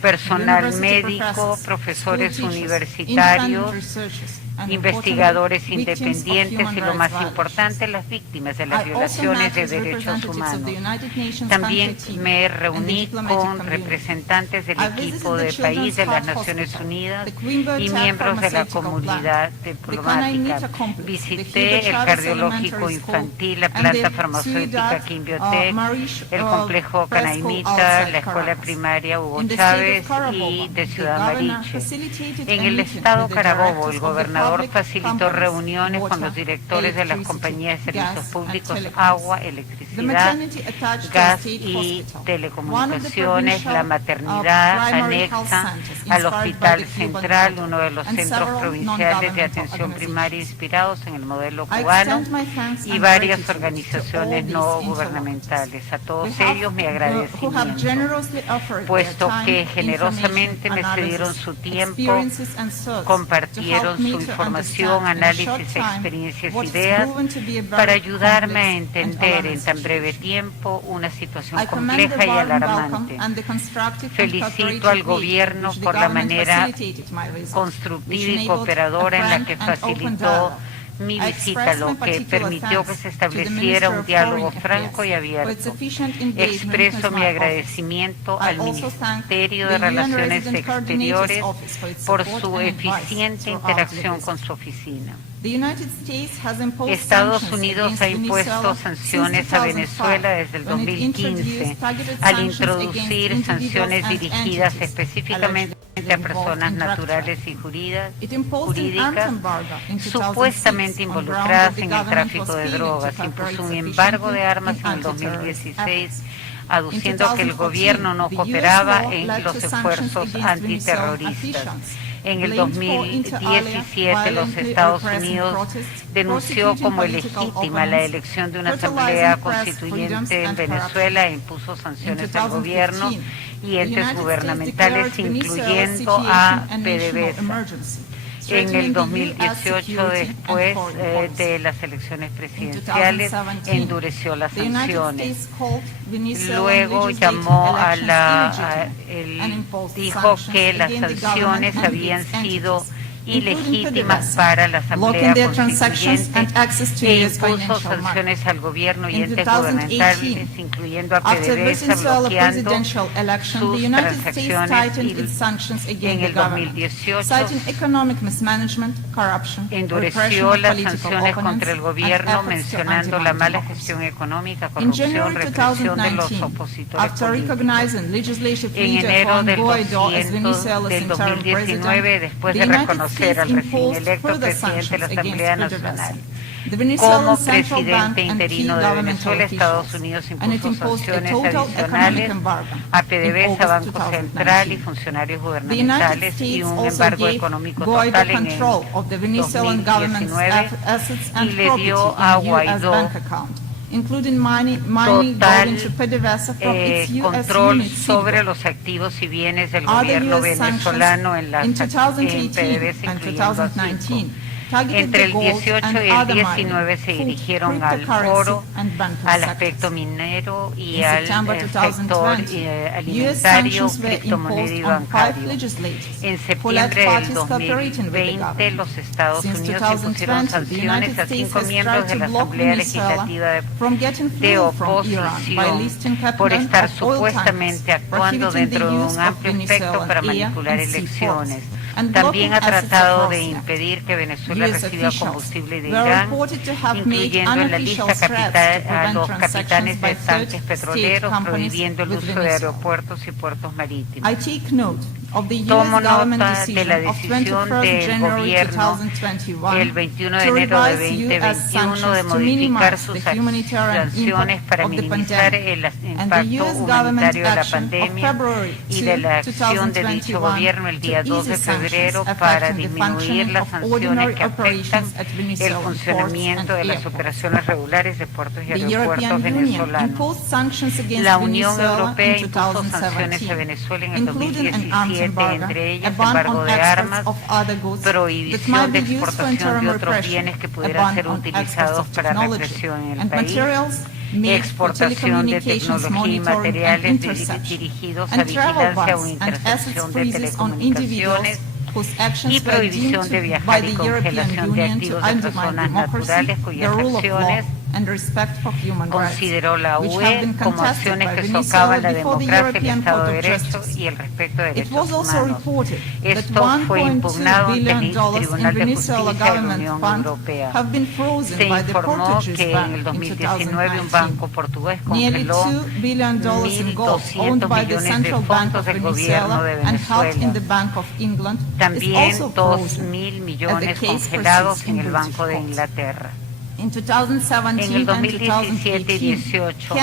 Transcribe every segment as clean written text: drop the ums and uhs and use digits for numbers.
personal médico, profesores universitarios, investigadores independientes y, lo más importante, las víctimas de las violaciones de derechos humanos. También me reuní con representantes del equipo de país de las Naciones Unidas y miembros de la comunidad diplomática. Visité el cardiológico infantil, la planta farmacéutica Kim Biotech, el complejo Canaimita, la escuela primaria Hugo Chávez y de Ciudad Mariche. En el estado Carabobo, el gobernador facilitó reuniones con los directores de las compañías de servicios públicos, agua, electricidad, gas y telecomunicaciones, la maternidad anexa al Hospital Central, uno de los centros provinciales de atención primaria inspirados en el modelo cubano, y varias organizaciones no gubernamentales. A todos ellos mi agradecimiento, puesto que generosamente me cedieron su tiempo, compartieron su información, análisis, experiencias, ideas, para ayudarme a entender en tan breve tiempo una situación compleja y alarmante. Felicito al gobierno por la manera constructiva y cooperadora en la que facilitó mi visita, lo que permitió que se estableciera un diálogo franco y abierto. Expreso mi agradecimiento al Ministerio de Relaciones Exteriores por su eficiente interacción con su oficina. Estados Unidos ha impuesto sanciones a Venezuela desde el 2015 al introducir sanciones dirigidas específicamente a personas naturales y jurídicas supuestamente involucradas en el tráfico de drogas. Impuso un embargo de armas en el 2016, aduciendo que el gobierno no cooperaba en los esfuerzos antiterroristas. En el 2017, los Estados Unidos denunció como ilegítima la elección de una asamblea constituyente en Venezuela e impuso sanciones al gobierno y entes gubernamentales, incluyendo a PDVSA. En el 2018, después de las elecciones presidenciales, endureció las sanciones. Luego llamó dijo que las sanciones habían sido ilegítimas para la Asamblea Constituyente e impuso sanciones al gobierno y entes gubernamentales, incluyendo a PDVSA, bloqueando sus transacciones, y en el 2018 endureció las sanciones contra el gobierno, mencionando la mala gestión económica, corrupción, represión de los opositores políticos. En enero del 2019, después de reconocer al recién electo presidente de la Asamblea Nacional como presidente interino de Venezuela, Estados Unidos impuso sanciones adicionales a PDVSA, Banco Central y funcionarios gubernamentales, y un embargo económico total en el 2019, y le dio a Guaidó total control sobre los activos y bienes del gobierno venezolano en PDVSA, incluyendo a Citgo. Entre el 18 y el 19 se dirigieron al oro, al aspecto minero y al sector alimentario, criptomoneda y bancario. En septiembre del 2020, los Estados Unidos impusieron sanciones a 5 miembros de la Asamblea Legislativa de oposición por estar supuestamente actuando dentro de un amplio espectro para manipular elecciones. También ha tratado de impedir que Venezuela reciba combustible de Irán, incluyendo en la lista a los capitanes de estanques petroleros, prohibiendo el uso de aeropuertos y puertos marítimos. Tomo nota de la decisión del gobierno el 21 de enero de 2021 de modificar sus sanciones para minimizar el impacto humanitario de la pandemia y de la acción de dicho gobierno el día 2 de febrero para disminuir las sanciones que afectan el funcionamiento de las operaciones regulares de puertos y aeropuertos venezolanos. La Unión Europea impuso sanciones a Venezuela en el 2017, entre ellas embargo de armas, prohibición de exportación de otros bienes que pudieran ser utilizados para represión en el país, exportación de tecnología y materiales dirigidos a vigilancia o intercepción de telecomunicaciones y prohibición de viajar y congelación de activos de personas naturales cuyas acciones consideró la UE como acciones que socavan la democracia, el Estado de Derecho y el respeto de derechos humanos. Esto fue impugnado ante el Tribunal de Justicia de la Unión Europea. Se informó que en el 2019 un banco portugués congeló 1.200 millones de fondos del gobierno de Venezuela. También 2.000 millones congelados en el Banco de Inglaterra. En el 2017 y 2018,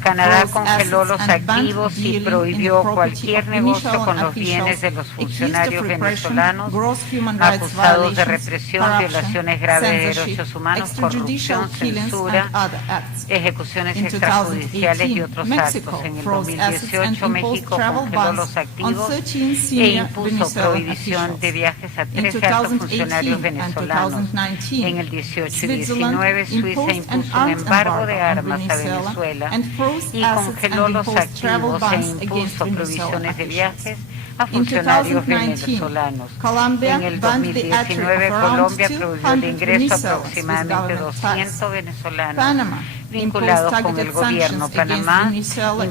Canadá congeló los activos y prohibió cualquier negocio con los bienes de los funcionarios venezolanos acusados de represión, violaciones graves de derechos humanos, corrupción, censura, ejecuciones extrajudiciales y otros actos. En el 2018, México congeló los activos e impuso prohibición de viajes a 13 altos funcionarios venezolanos. En el 18 y 19, Suiza impuso un embargo de armas a Venezuela y congeló los activos e impuso prohibiciones de viajes a funcionarios venezolanos. En el 2019, Colombia prohibió el ingreso a aproximadamente 200 venezolanos vinculados con el gobierno. Panamá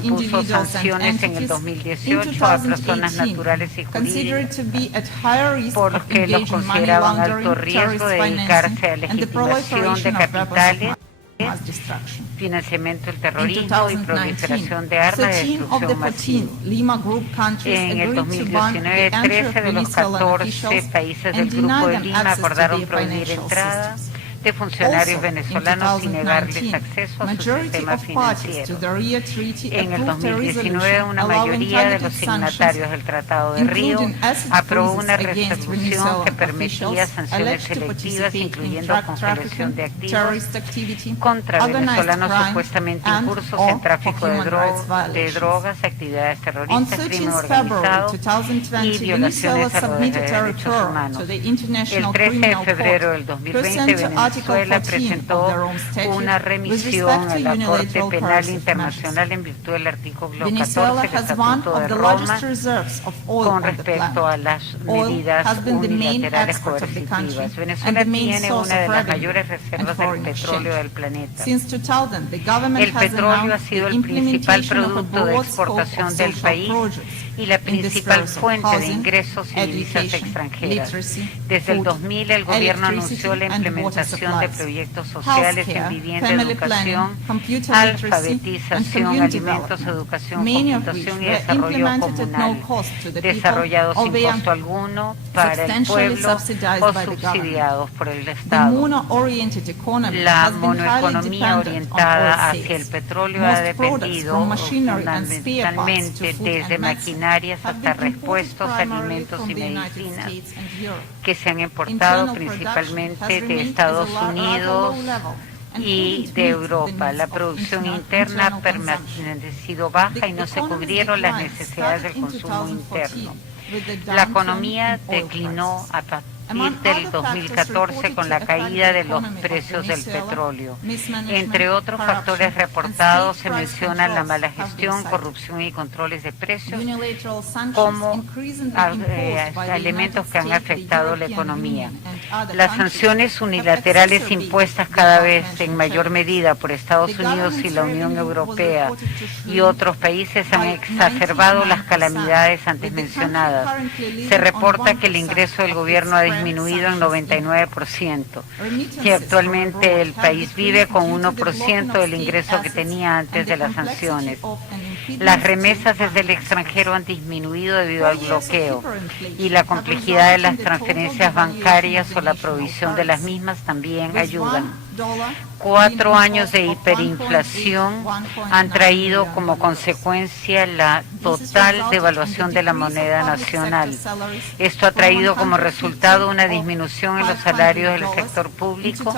impuso sanciones en el 2018 a personas naturales y jurídicas porque los consideraban alto riesgo de dedicarse a legitimación de capitales, financiamiento del terrorismo y proliferación de armas de destrucción masiva. En el 2019, 13 de los 14 países del Grupo de Lima acordaron prohibir entrada de funcionarios venezolanos y negarles acceso a su sistema financiero. En el 2019, una mayoría de los signatarios del Tratado de Río aprobó una resolución que permitía sanciones selectivas, incluyendo congelación de activos contra venezolanos supuestamente incursos en tráfico de drogas, actividades terroristas, crimen organizado y violaciones a los derechos humanos. El 13 de febrero del 2020, Venezuela presentó una remisión a la Corte Penal Internacional en virtud del artículo 14 del Estatuto de Roma con respecto a las medidas unilaterales coercitivas. Venezuela tiene una de las mayores reservas del petróleo del planeta. El petróleo ha sido el principal producto de exportación del país y la principal fuente de ingresos y divisas extranjeras. Desde el 2000, el gobierno anunció la implementación de proyectos sociales en vivienda, educación, alfabetización, alimentos, educación, computación y desarrollo comunal, desarrollados sin costo alguno para el pueblo o subsidiados por el Estado. La monoeconomía orientada hacia el petróleo ha dependido fundamentalmente desde maquinarias hasta repuestos, alimentos y medicinas que se han importado principalmente de Estados Unidos y de Europa. La producción interna ha permanecido baja y no se cubrieron las necesidades del consumo interno. La economía declinó a partir del 2014 con la caída de los precios del petróleo. Entre otros factores reportados se mencionan la mala gestión, corrupción y controles de precios como elementos que han afectado la economía. Las sanciones unilaterales impuestas cada vez en mayor medida por Estados Unidos y la Unión Europea y otros países han exacerbado las calamidades antes mencionadas. Se reporta que el ingreso del gobierno ha disminuido en 99% y actualmente el país vive con 1% del ingreso que tenía antes de las sanciones. Las remesas desde el extranjero han disminuido debido al bloqueo y la complejidad de las transferencias bancarias o la provisión de las mismas también ayudan. 4 años de hiperinflación han traído como consecuencia la total devaluación de la moneda nacional. Esto ha traído como resultado una disminución en los salarios del sector público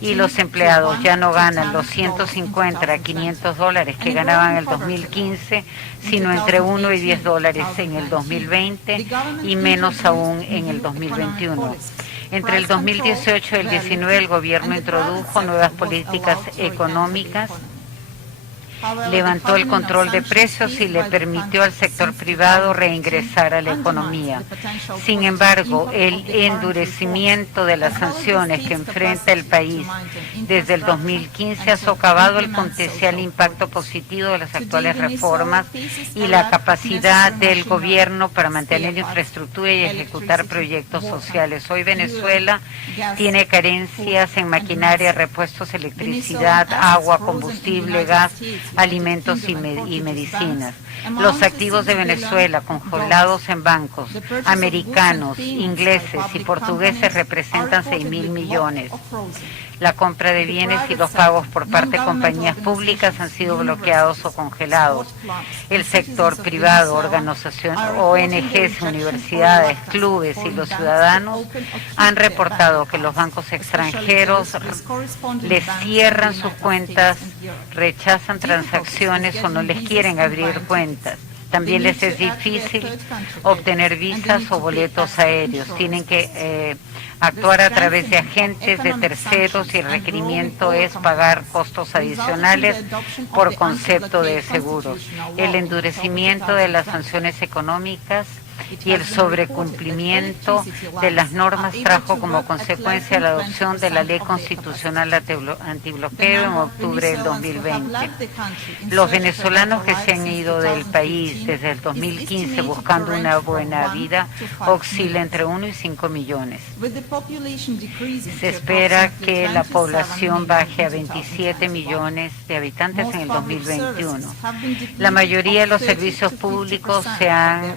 y los empleados ya no ganan los 150 a 500 dólares que ganaban en el 2015, sino entre 1 y 10 dólares en el 2020 y menos aún en el 2021. Entre el 2018 y el 2019, el gobierno introdujo nuevas políticas económicas levantó el control de precios y le permitió al sector privado reingresar a la economía. Sin embargo, el endurecimiento de las sanciones que enfrenta el país desde el 2015 ha socavado el potencial impacto positivo de las actuales reformas y la capacidad del gobierno para mantener infraestructura y ejecutar proyectos sociales. Hoy Venezuela tiene carencias en maquinaria, repuestos, electricidad, agua, combustible, gas, alimentos y medicinas. Los activos de Venezuela congelados en bancos americanos, ingleses y portugueses representan 6.000 millones. La compra de bienes y los pagos por parte de compañías públicas han sido bloqueados o congelados. El sector privado, ONGs, universidades, clubes y los ciudadanos han reportado que los bancos extranjeros les cierran sus cuentas, rechazan transacciones o no les quieren abrir cuentas. También les es difícil obtener visas o boletos aéreos. Tienen que actuar a través de agentes de terceros y el requerimiento es pagar costos adicionales por concepto de seguros. El endurecimiento de las sanciones económicas y el sobrecumplimiento de las normas trajo como consecuencia la adopción de la Ley Constitucional Antibloqueo en octubre del 2020. Los venezolanos que se han ido del país desde el 2015 buscando una buena vida oscila entre 1 y 5 millones. Se espera que la población baje a 27 millones de habitantes en el 2021. La mayoría de los servicios públicos se han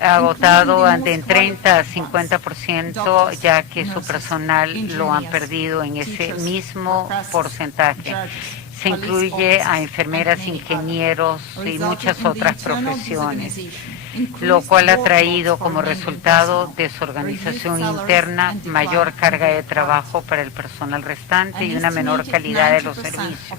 agotado de 30 a 50%, ya que su personal lo han perdido en ese mismo porcentaje. Se incluye a enfermeras, ingenieros y muchas otras profesiones, lo cual ha traído como resultado desorganización interna, mayor carga de trabajo para el personal restante y una menor calidad de los servicios.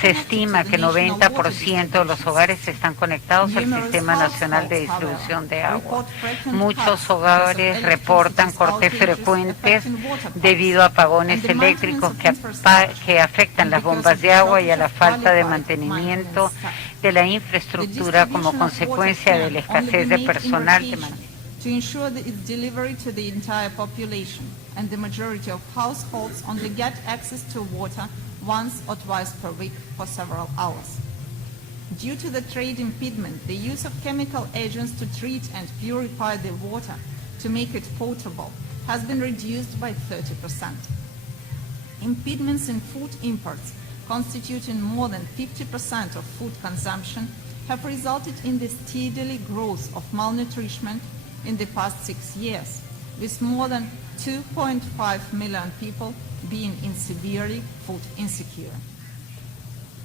Se estima que 90% de los hogares están conectados al Sistema Nacional de Distribución de Agua. Muchos hogares reportan cortes frecuentes debido a apagones eléctricos que afectan las bombas de agua y a la falta de mantenimiento de la infraestructura como consecuencia de la escasez de personal. To ensure its delivery to the entire population, and the majority of households only get access to water once or twice per week for several hours. Due to the trade impediment, the use of chemical agents to treat and purify the water to make it potable has been reduced by 30%. Impediments in food imports, constituting more than 50% of food consumption, have resulted in the steadily growth of malnutrition in the past 6 years, with more than 2.5 million people being severely food insecure.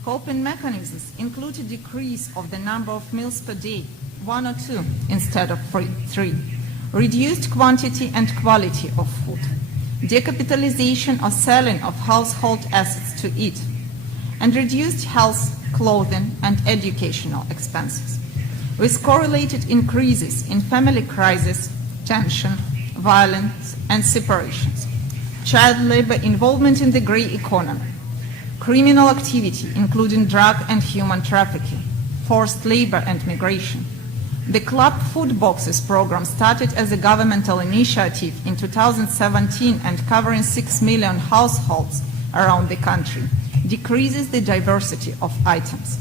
Coping mechanisms include a decrease of the number of meals per day, 1 or 2 instead of 3, reduced quantity and quality of food, decapitalization or selling of household assets to eat, and reduced health, clothing, and educational expenses, with correlated increases in family crisis, tension, violence, and separations, child labor involvement in the grey economy, criminal activity, including drug and human trafficking, forced labor and migration. The Club Food Boxes program started as a governmental initiative in 2017 and covering 6 million households around the country, decreases the diversity of items.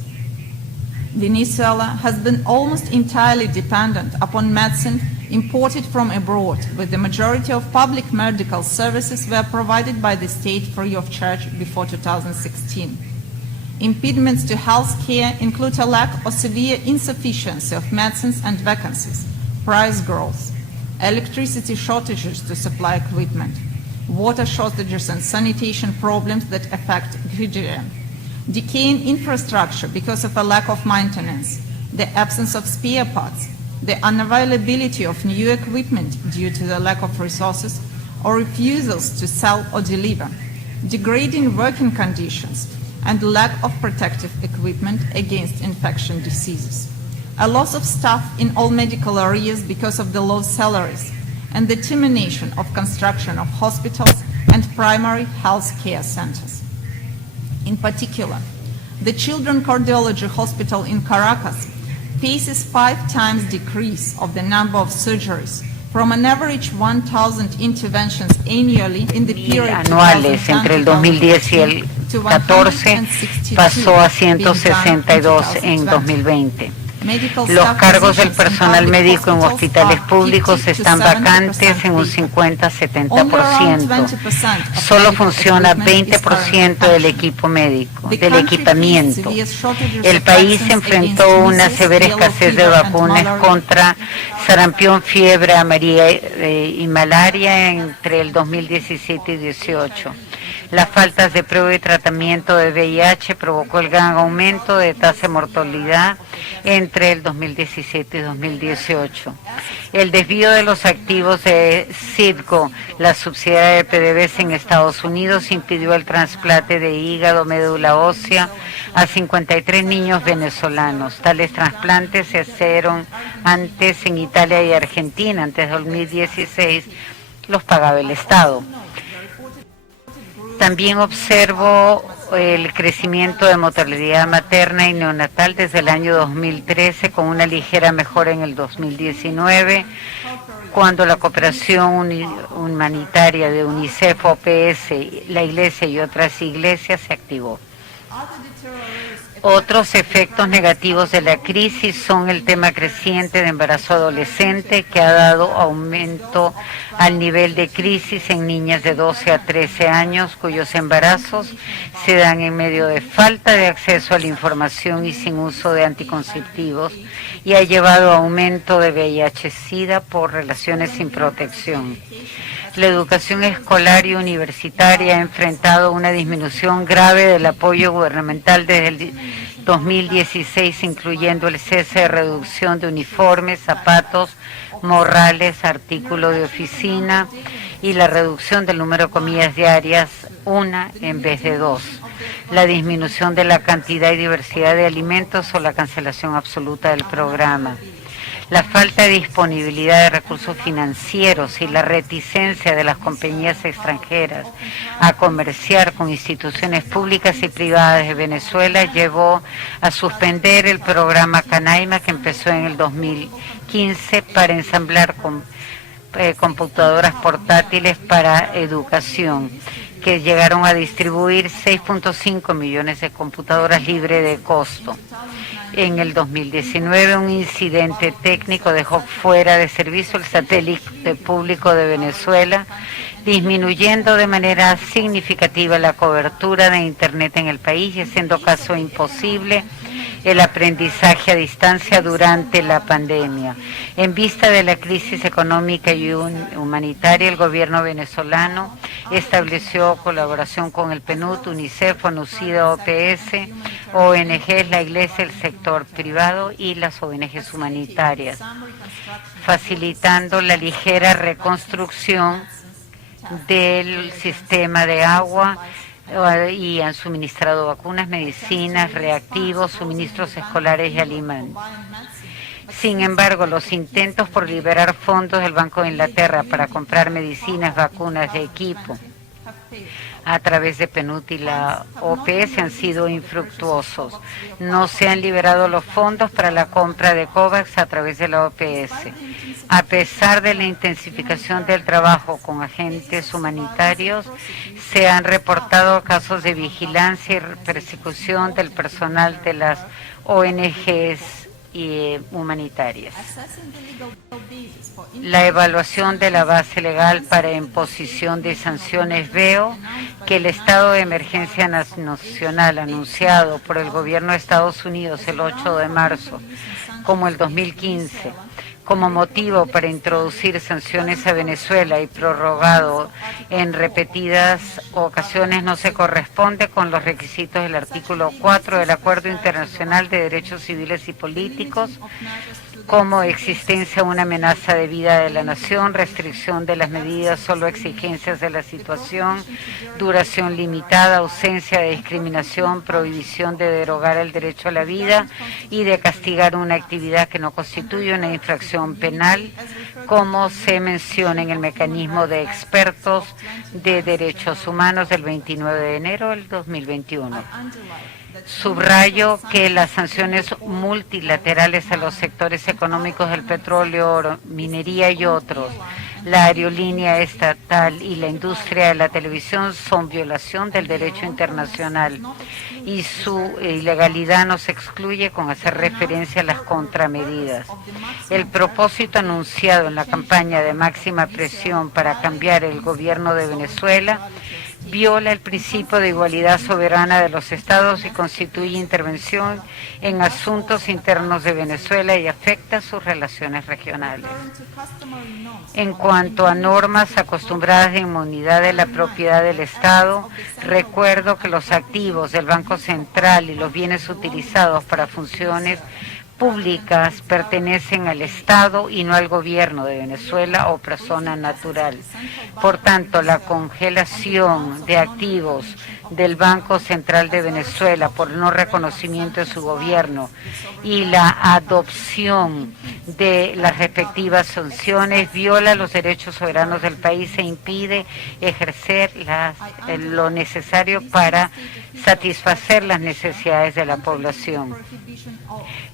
Venezuela has been almost entirely dependent upon medicine imported from abroad, with the majority of public medical services were provided by the state free of charge before 2016. Impediments to health care include a lack or severe insufficiency of medicines and vacancies, price growth, electricity shortages to supply equipment, water shortages and sanitation problems that affect hygiene, decaying infrastructure because of a lack of maintenance, the absence of spare parts, the unavailability of new equipment due to the lack of resources or refusals to sell or deliver, degrading working conditions, and lack of protective equipment against infection diseases, a loss of staff in all medical areas because of the low salaries, and the termination of construction of hospitals and primary health care centers. In particular, The Children's Cardiology Hospital in Caracas faces 5 times decrease of the number of surgeries, from an average 1,000 interventions annually in the period anuales entre el 2010 y el 14 pasó a 162 en 2020. Los cargos del personal médico en hospitales públicos están vacantes en un 50-70%. Solo funciona 20% del equipo médico, del equipamiento. El país enfrentó una severa escasez de vacunas contra sarampión, fiebre amarilla y malaria entre el 2017 y 2018. Las faltas de prueba y tratamiento de VIH provocó el gran aumento de tasa de mortalidad entre el 2017 y 2018. El desvío de los activos de Citgo, la subsidiaria de PDVSA en Estados Unidos, impidió el trasplante de hígado, médula ósea a 53 niños venezolanos. Tales trasplantes se hicieron antes en Italia y Argentina. Antes de 2016 los pagaba el Estado. También observo el crecimiento de mortalidad materna y neonatal desde el año 2013, con una ligera mejora en el 2019, cuando la cooperación humanitaria de UNICEF, OPS, la Iglesia y otras iglesias se activó. Otros efectos negativos de la crisis son el tema creciente de embarazo adolescente, que ha dado aumento al nivel de crisis en niñas de 12 a 13 años, cuyos embarazos se dan en medio de falta de acceso a la información y sin uso de anticonceptivos, y ha llevado a aumento de VIH-Sida por relaciones sin protección. La educación escolar y universitaria ha enfrentado una disminución grave del apoyo gubernamental desde el 2016, incluyendo el cese de reducción de uniformes, zapatos, morrales, artículos de oficina y la reducción del número de comidas diarias, una en vez de 2. La disminución de la cantidad y diversidad de alimentos o la cancelación absoluta del programa. La falta de disponibilidad de recursos financieros y la reticencia de las compañías extranjeras a comerciar con instituciones públicas y privadas de Venezuela llevó a suspender el programa Canaima, que empezó en el 2015 para ensamblar computadoras portátiles para educación, que llegaron a distribuir 6.5 millones de computadoras libres de costo. En el 2019, un incidente técnico dejó fuera de servicio el satélite público de Venezuela, disminuyendo de manera significativa la cobertura de Internet en el país y haciendo caso imposible el aprendizaje a distancia durante la pandemia. En vista de la crisis económica y humanitaria, el gobierno venezolano estableció colaboración con el PNUD, UNICEF, ONUCIDA, OPS, ONGs, la Iglesia, el sector privado y las ONGs humanitarias, facilitando la ligera reconstrucción del sistema de agua, y han suministrado vacunas, medicinas, reactivos, suministros escolares y alimentos. Sin embargo, los intentos por liberar fondos del Banco de Inglaterra para comprar medicinas, vacunas y equipo a través de PNUD y la OPS han sido infructuosos. No se han liberado los fondos para la compra de COVAX a través de la OPS. A pesar de la intensificación del trabajo con agentes humanitarios, se han reportado casos de vigilancia y persecución del personal de las ONGs humanitarias. La evaluación de la base legal para imposición de sanciones. Veo que el estado de emergencia nacional anunciado por el gobierno de Estados Unidos el 8 de marzo, como el 2015, como motivo para introducir sanciones a Venezuela y prorrogado en repetidas ocasiones, no se corresponde con los requisitos del artículo 4 del Acuerdo Internacional de Derechos Civiles y Políticos, como existencia de una amenaza de vida de la nación, restricción de las medidas, solo exigencias de la situación, duración limitada, ausencia de discriminación, prohibición de derogar el derecho a la vida y de castigar una actividad que no constituye una infracción penal, como se menciona en el mecanismo de expertos de derechos humanos del 29 de enero del 2021. Subrayo que las sanciones multilaterales a los sectores económicos del petróleo, oro, minería y otros, la aerolínea estatal y la industria de la televisión son violación del derecho internacional y su ilegalidad no se excluye con hacer referencia a las contramedidas. El propósito anunciado en la campaña de máxima presión para cambiar el gobierno de Venezuela viola el principio de igualdad soberana de los estados y constituye intervención en asuntos internos de Venezuela y afecta sus relaciones regionales. En cuanto a normas acostumbradas de inmunidad de la propiedad del Estado, recuerdo que los activos del Banco Central y los bienes utilizados para funciones públicas pertenecen al Estado y no al gobierno de Venezuela o persona natural. Por tanto, la congelación de activos del Banco Central de Venezuela por no reconocimiento de su gobierno y la adopción de las respectivas sanciones viola los derechos soberanos del país e impide ejercer lo necesario para satisfacer las necesidades de la población.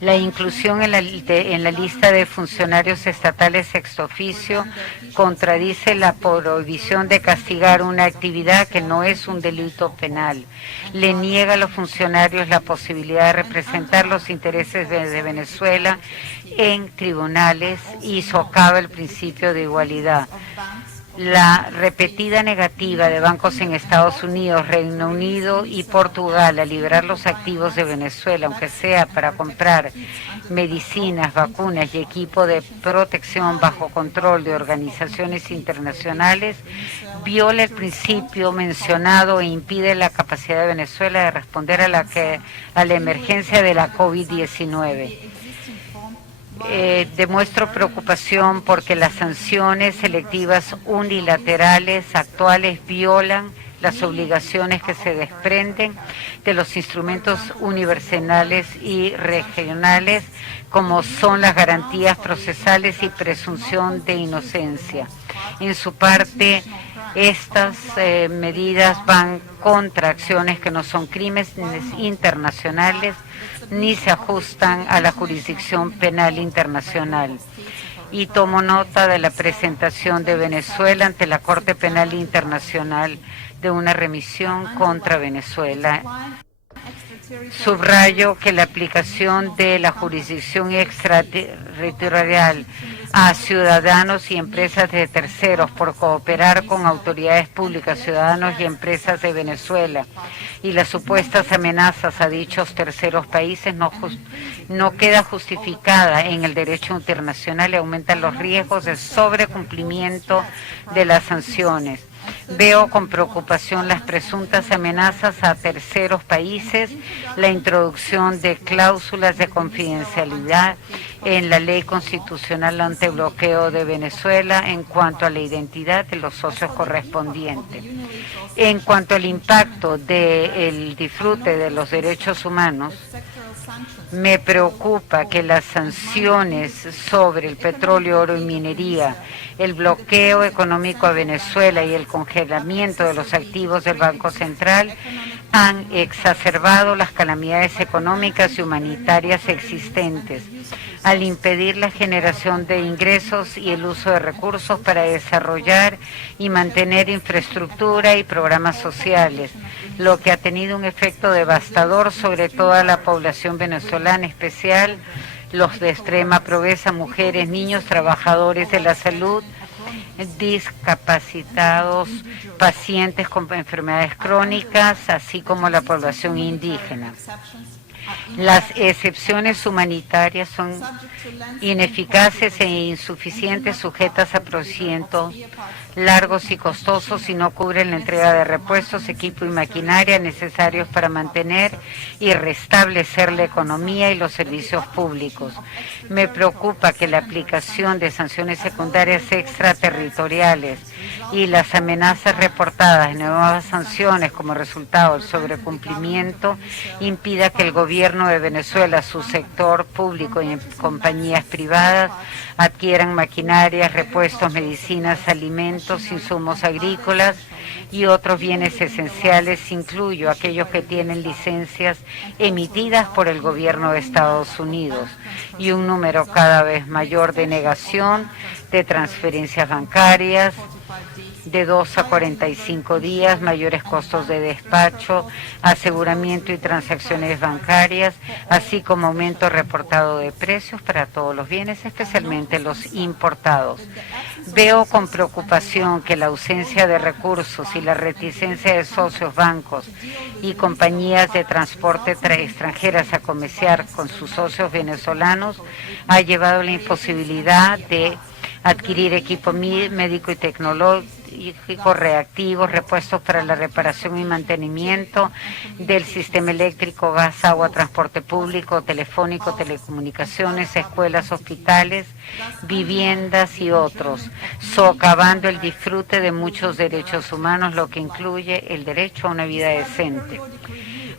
La inclusión en la lista de funcionarios estatales ex oficio contradice la prohibición de castigar una actividad que no es un delito penal. Le niega a los funcionarios la posibilidad de representar los intereses de Venezuela en tribunales y socava el principio de igualdad. La repetida negativa de bancos en Estados Unidos, Reino Unido y Portugal a liberar los activos de Venezuela, aunque sea para comprar medicinas, vacunas y equipo de protección bajo control de organizaciones internacionales, viola el principio mencionado e impide la capacidad de Venezuela de responder a la emergencia de la COVID-19. Demuestro preocupación porque las sanciones selectivas unilaterales actuales violan las obligaciones que se desprenden de los instrumentos universales y regionales, como son las garantías procesales y presunción de inocencia. En su parte, estas medidas van contra acciones que no son crímenes internacionales ni se ajustan a la jurisdicción penal internacional. Y tomo nota de la presentación de Venezuela ante la Corte Penal Internacional de una remisión contra Venezuela. Subrayo que la aplicación de la jurisdicción extraterritorial a ciudadanos y empresas de terceros por cooperar con autoridades públicas, ciudadanos y empresas de Venezuela y las supuestas amenazas a dichos terceros países no queda justificada en el derecho internacional y aumentan los riesgos de sobrecumplimiento de las sanciones. Veo con preocupación las presuntas amenazas a terceros países, la introducción de cláusulas de confidencialidad en la ley constitucional antibloqueo de Venezuela en cuanto a la identidad de los socios correspondientes. En cuanto al impacto del disfrute de los derechos humanos, me preocupa que las sanciones sobre el petróleo, oro y minería, el bloqueo económico a Venezuela y el congelamiento de los activos del Banco Central han exacerbado las calamidades económicas y humanitarias existentes, al impedir la generación de ingresos y el uso de recursos para desarrollar y mantener infraestructura y programas sociales, lo que ha tenido un efecto devastador sobre toda la población venezolana, en especial los de extrema pobreza, mujeres, niños, trabajadores de la salud, discapacitados, pacientes con enfermedades crónicas, así como la población indígena. Las excepciones humanitarias son ineficaces e insuficientes, sujetas a procedimientos largos y costosos y no cubren la entrega de repuestos, equipo y maquinaria necesarios para mantener y restablecer la economía y los servicios públicos. Me preocupa que la aplicación de sanciones secundarias extraterritoriales y las amenazas reportadas de nuevas sanciones como resultado del sobrecumplimiento impida que el gobierno de Venezuela, su sector público y compañías privadas adquieran maquinarias, repuestos, medicinas, alimentos, insumos agrícolas y otros bienes esenciales, incluyo aquellos que tienen licencias emitidas por el gobierno de Estados Unidos, y un número cada vez mayor de negación de transferencias bancarias de 2 a 45 días, mayores costos de despacho, aseguramiento y transacciones bancarias, así como aumento reportado de precios para todos los bienes, especialmente los importados. Veo con preocupación que la ausencia de recursos y la reticencia de socios, bancos y compañías de transporte extranjeras a comerciar con sus socios venezolanos ha llevado a la imposibilidad de adquirir equipo médico y tecnológico, reactivos, repuestos para la reparación y mantenimiento del sistema eléctrico, gas, agua, transporte público, telefónico, telecomunicaciones, escuelas, hospitales, viviendas y otros, socavando el disfrute de muchos derechos humanos, lo que incluye el derecho a una vida decente.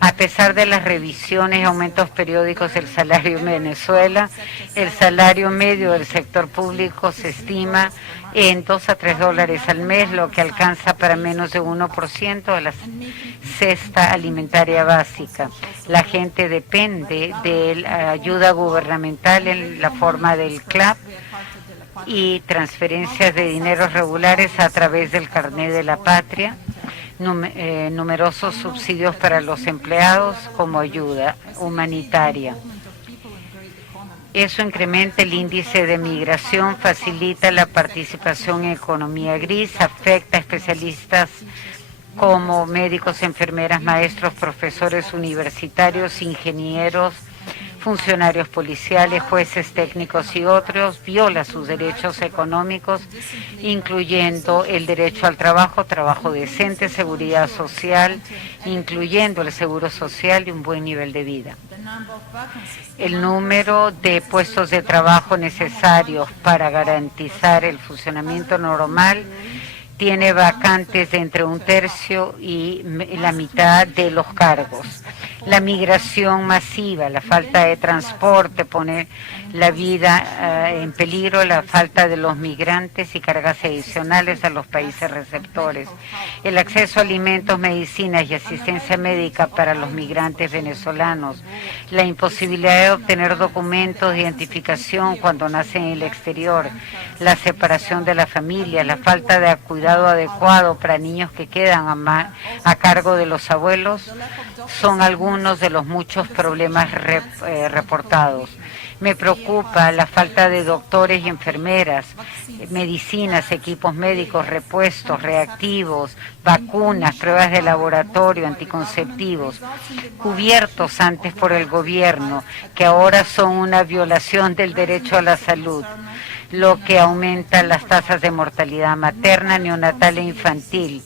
A pesar de las revisiones y aumentos periódicos del salario en Venezuela, el salario medio del sector público se estima en 2 a 3 dólares al mes, lo que alcanza para menos de 1% de la cesta alimentaria básica. La gente depende de la ayuda gubernamental en la forma del CLAP y transferencias de dinero regulares a través del Carnet de la Patria, numerosos subsidios para los empleados como ayuda humanitaria. Eso incrementa el índice de migración, facilita la participación en economía gris, afecta a especialistas como médicos, enfermeras, maestros, profesores universitarios, ingenieros, funcionarios policiales, jueces, técnicos y otros, viola sus derechos económicos, incluyendo el derecho al trabajo, trabajo decente, seguridad social, incluyendo el seguro social y un buen nivel de vida. El número de puestos de trabajo necesarios para garantizar el funcionamiento normal tiene vacantes de entre 1/3 y la mitad de los cargos. La migración masiva, la falta de transporte pone la vida en peligro, la falta de los migrantes y cargas adicionales a los países receptores. El acceso a alimentos, medicinas y asistencia médica para los migrantes venezolanos. La imposibilidad de obtener documentos de identificación cuando nacen en el exterior. La separación de la familia, la falta de cuidado adecuado para niños que quedan a cargo de los abuelos son algunos de los muchos problemas reportados. Me preocupa la falta de doctores y enfermeras, medicinas, equipos médicos, repuestos, reactivos, vacunas, pruebas de laboratorio, anticonceptivos, cubiertos antes por el gobierno, que ahora son una violación del derecho a la salud, lo que aumenta las tasas de mortalidad materna, neonatal e infantil,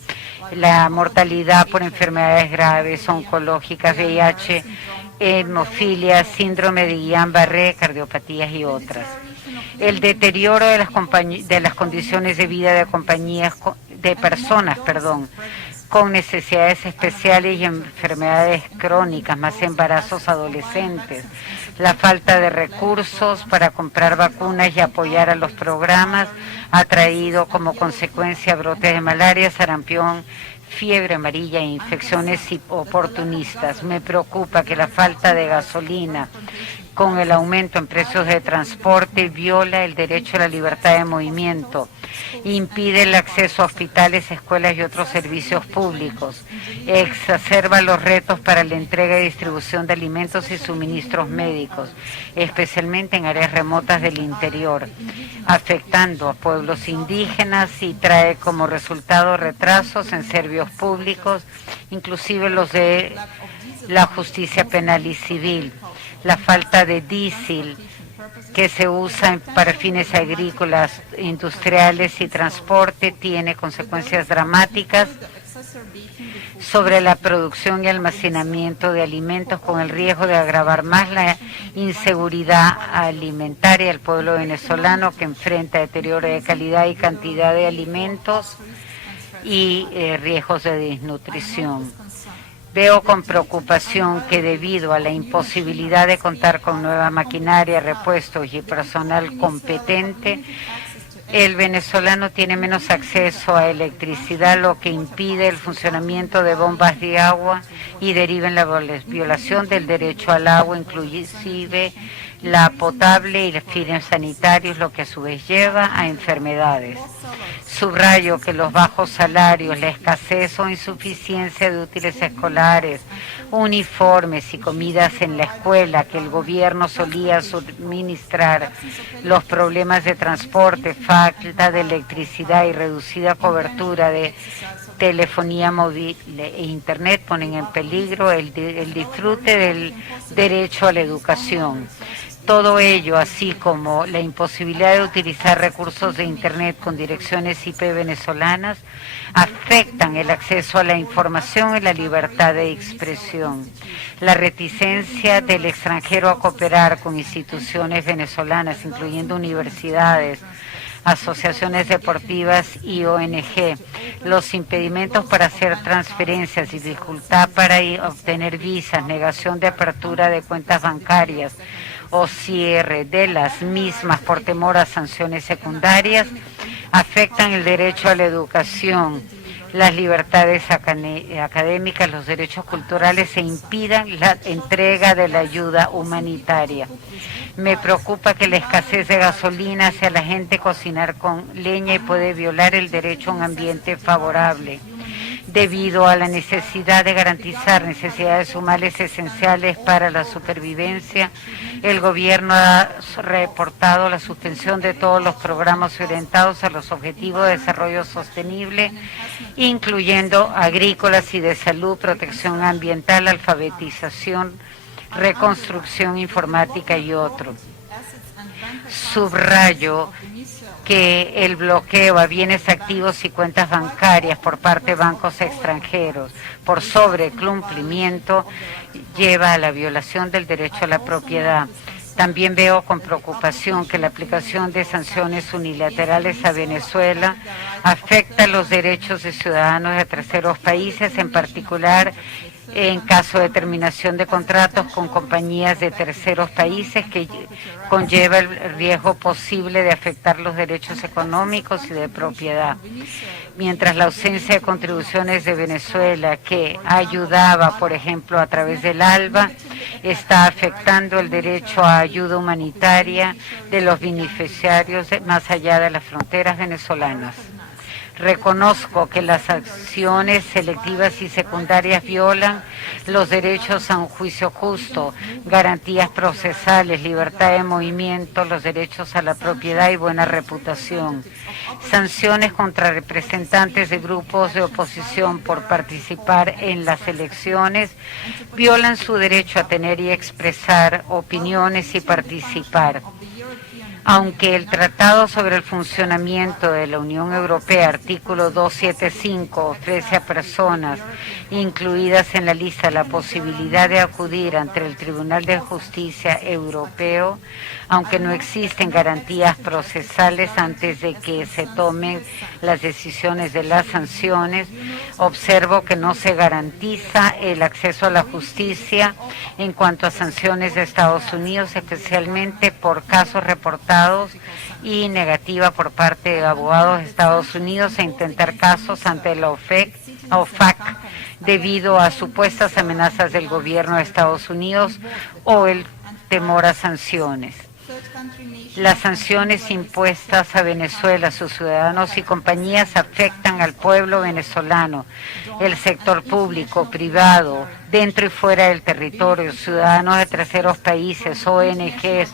la mortalidad por enfermedades graves, oncológicas, VIH, hemofilia, síndrome de Guillain-Barré, cardiopatías y otras. El deterioro de las condiciones de vida de personas con necesidades especiales y enfermedades crónicas, más embarazos adolescentes, la falta de recursos para comprar vacunas y apoyar a los programas ha traído como consecuencia brotes de malaria, sarampión, fiebre amarilla e infecciones oportunistas. Me preocupa que la falta de gasolina con el aumento en precios de transporte viola el derecho a la libertad de movimiento, impide el acceso a hospitales, escuelas y otros servicios públicos, exacerba los retos para la entrega y distribución de alimentos y suministros médicos, especialmente en áreas remotas del interior, afectando a pueblos indígenas y trae como resultado retrasos en servicios públicos, inclusive los de la justicia penal y civil. La falta de diésel que se usa para fines agrícolas, industriales y transporte tiene consecuencias dramáticas sobre la producción y almacenamiento de alimentos, con el riesgo de agravar más la inseguridad alimentaria del pueblo venezolano, que enfrenta deterioro de calidad y cantidad de alimentos y riesgos de desnutrición. Veo con preocupación que, debido a la imposibilidad de contar con nueva maquinaria, repuestos y personal competente, el venezolano tiene menos acceso a electricidad, lo que impide el funcionamiento de bombas de agua y deriva en la violación del derecho al agua, inclusive la potable, y los fines sanitarios, lo que a su vez lleva a enfermedades. Subrayo que los bajos salarios, la escasez o insuficiencia de útiles escolares, uniformes y comidas en la escuela que el gobierno solía suministrar, los problemas de transporte, falta de electricidad y reducida cobertura de telefonía móvil e internet ponen en peligro el disfrute del derecho a la educación. Todo ello, así como la imposibilidad de utilizar recursos de Internet con direcciones IP venezolanas, afectan el acceso a la información y la libertad de expresión. La reticencia del extranjero a cooperar con instituciones venezolanas, incluyendo universidades, asociaciones deportivas y ONG, los impedimentos para hacer transferencias y dificultad para obtener visas, negación de apertura de cuentas bancarias o cierre de las mismas por temor a sanciones secundarias, afectan el derecho a la educación, las libertades académicas, los derechos culturales e impidan la entrega de la ayuda humanitaria. Me preocupa que la escasez de gasolina hace a la gente cocinar con leña y puede violar el derecho a un ambiente favorable. Debido a la necesidad de garantizar necesidades humanas esenciales para la supervivencia, el gobierno ha reportado la suspensión de todos los programas orientados a los objetivos de desarrollo sostenible, incluyendo agrícolas y de salud, protección ambiental, alfabetización, reconstrucción informática y otros. Subrayo que el bloqueo a bienes activos y cuentas bancarias por parte de bancos extranjeros por sobrecumplimiento lleva a la violación del derecho a la propiedad. También veo con preocupación que la aplicación de sanciones unilaterales a Venezuela afecta los derechos de ciudadanos de terceros países, en particular en caso de terminación de contratos con compañías de terceros países, que conlleva el riesgo posible de afectar los derechos económicos y de propiedad. Mientras la ausencia de contribuciones de Venezuela, que ayudaba, por ejemplo, a través del ALBA, está afectando el derecho a ayuda humanitaria de los beneficiarios más allá de las fronteras venezolanas. Reconozco que las acciones selectivas y secundarias violan los derechos a un juicio justo, garantías procesales, libertad de movimiento, los derechos a la propiedad y buena reputación. Sanciones contra representantes de grupos de oposición por participar en las elecciones violan su derecho a tener y expresar opiniones y participar. Aunque el Tratado sobre el Funcionamiento de la Unión Europea, artículo 275, ofrece a personas incluidas en la lista la posibilidad de acudir ante el Tribunal de Justicia Europeo, aunque no existen garantías procesales antes de que se tomen las decisiones de las sanciones, observo que no se garantiza el acceso a la justicia en cuanto a sanciones de Estados Unidos, especialmente por casos reportados, y negativa por parte de abogados de Estados Unidos a intentar casos ante la OFAC debido a supuestas amenazas del gobierno de Estados Unidos o el temor a sanciones. Las sanciones impuestas a Venezuela, sus ciudadanos y compañías afectan al pueblo venezolano, el sector público, privado, dentro y fuera del territorio, ciudadanos de terceros países, ONGs,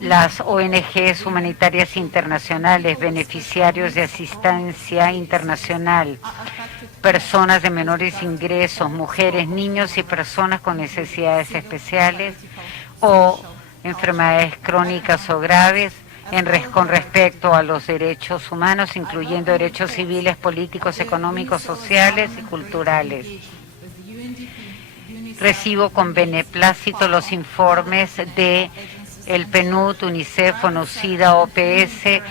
las ONGs humanitarias internacionales, beneficiarios de asistencia internacional, personas de menores ingresos, mujeres, niños y personas con necesidades especiales o enfermedades crónicas o graves, con respecto a los derechos humanos, incluyendo derechos civiles, políticos, económicos, sociales y culturales. Recibo con beneplácito los informes de el PNUD, UNICEF, ONU-SIDA, OPS,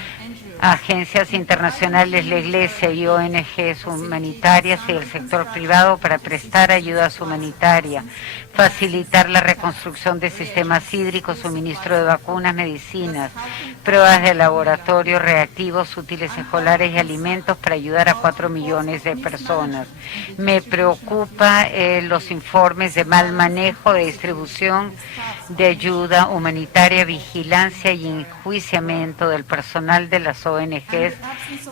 agencias internacionales, la Iglesia y ONGs humanitarias y el sector privado para prestar ayuda humanitaria, facilitar la reconstrucción de sistemas hídricos, suministro de vacunas, medicinas, pruebas de laboratorio, reactivos, útiles escolares y alimentos para ayudar a 4 millones de personas. Me preocupa los informes de mal manejo, de distribución de ayuda humanitaria, vigilancia y enjuiciamiento del personal de las ONGs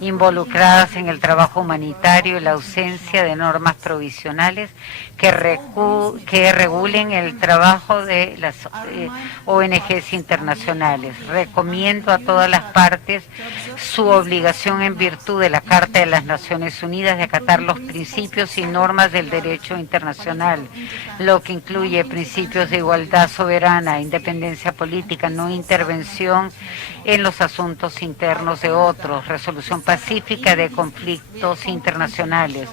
involucradas en el trabajo humanitario y la ausencia de normas provisionales que regulen el trabajo de las ONGs internacionales. Recomiendo a todas las partes su obligación en virtud de la Carta de las Naciones Unidas de acatar los principios y normas del derecho internacional, lo que incluye principios de igualdad soberana, independencia política, no intervención en los asuntos internos de otros, resolución pacífica de conflictos internacionales.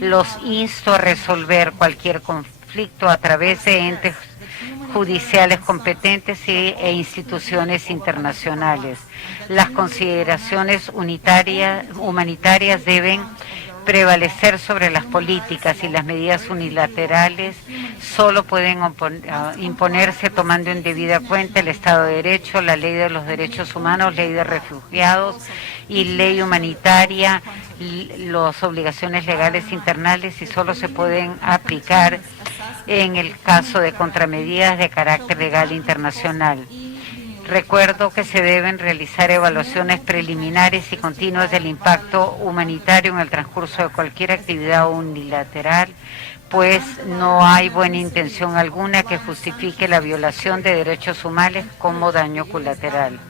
Los insto a resolver cualquier conflicto a través de entes judiciales competentes e instituciones internacionales. Las consideraciones humanitarias deben prevalecer sobre las políticas y las medidas unilaterales solo pueden imponerse tomando en debida cuenta el Estado de Derecho, la ley de los derechos humanos, ley de refugiados y ley humanitaria, las obligaciones legales internales y solo se pueden aplicar en el caso de contramedidas de carácter legal internacional. Recuerdo que se deben realizar evaluaciones preliminares y continuas del impacto humanitario en el transcurso de cualquier actividad unilateral, pues no hay buena intención alguna que justifique la violación de derechos humanos como daño colateral.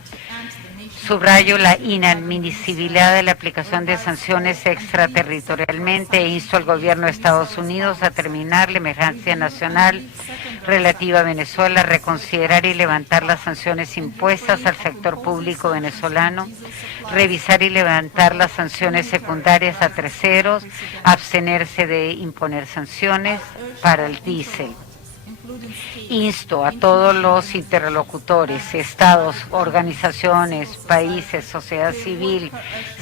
Subrayo la inadmisibilidad de la aplicación de sanciones extraterritorialmente e insto al gobierno de Estados Unidos a terminar la emergencia nacional relativa a Venezuela, reconsiderar y levantar las sanciones impuestas al sector público venezolano, revisar y levantar las sanciones secundarias a terceros, abstenerse de imponer sanciones para el diésel. Insto a todos los interlocutores, estados, organizaciones, países, sociedad civil,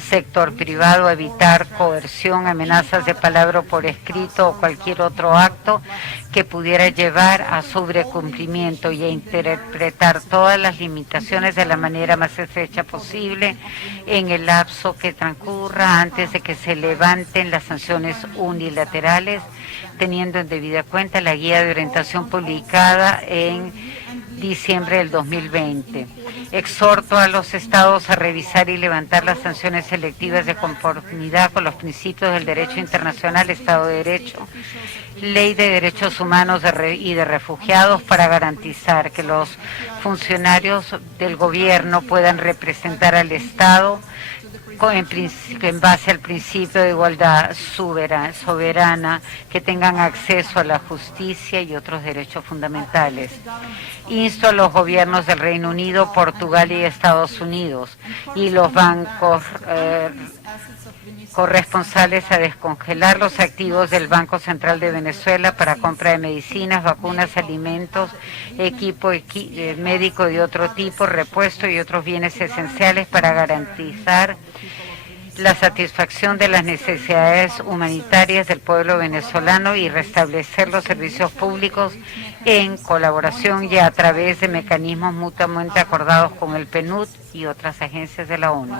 sector privado a evitar coerción, amenazas de palabra o por escrito o cualquier otro acto que pudiera llevar a sobrecumplimiento y a interpretar todas las limitaciones de la manera más estrecha posible en el lapso que transcurra antes de que se levanten las sanciones unilaterales, teniendo en debida cuenta la guía de orientación publicada en diciembre del 2020. Exhorto a los estados a revisar y levantar las sanciones selectivas de conformidad con los principios del derecho internacional, Estado de Derecho, Ley de Derechos Humanos y de Refugiados para garantizar que los funcionarios del gobierno puedan representar al Estado en base al principio de igualdad soberana, que tengan acceso a la justicia y otros derechos fundamentales. Insto a los gobiernos del Reino Unido, Portugal y Estados Unidos y los bancos corresponsales a descongelar los activos del Banco Central de Venezuela para compra de medicinas, vacunas, alimentos, equipo médico de otro tipo, repuesto y otros bienes esenciales para garantizar la satisfacción de las necesidades humanitarias del pueblo venezolano y restablecer los servicios públicos en colaboración y a través de mecanismos mutuamente acordados con el PNUD y otras agencias de la ONU.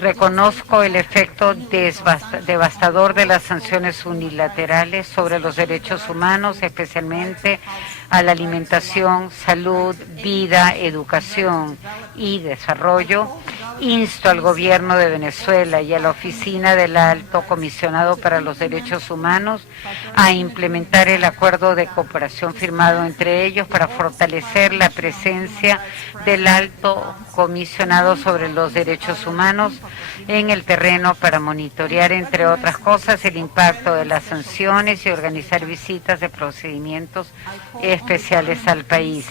Reconozco el efecto devastador de las sanciones unilaterales sobre los derechos humanos, especialmente a la alimentación, salud, vida, educación y desarrollo, Insto al Gobierno de Venezuela y a la Oficina del Alto Comisionado para los Derechos Humanos a implementar el acuerdo de cooperación firmado entre ellos para fortalecer la presencia del Alto Comisionado sobre los Derechos Humanos en el terreno para monitorear, entre otras cosas, el impacto de las sanciones y organizar visitas de procedimientos especiales al país.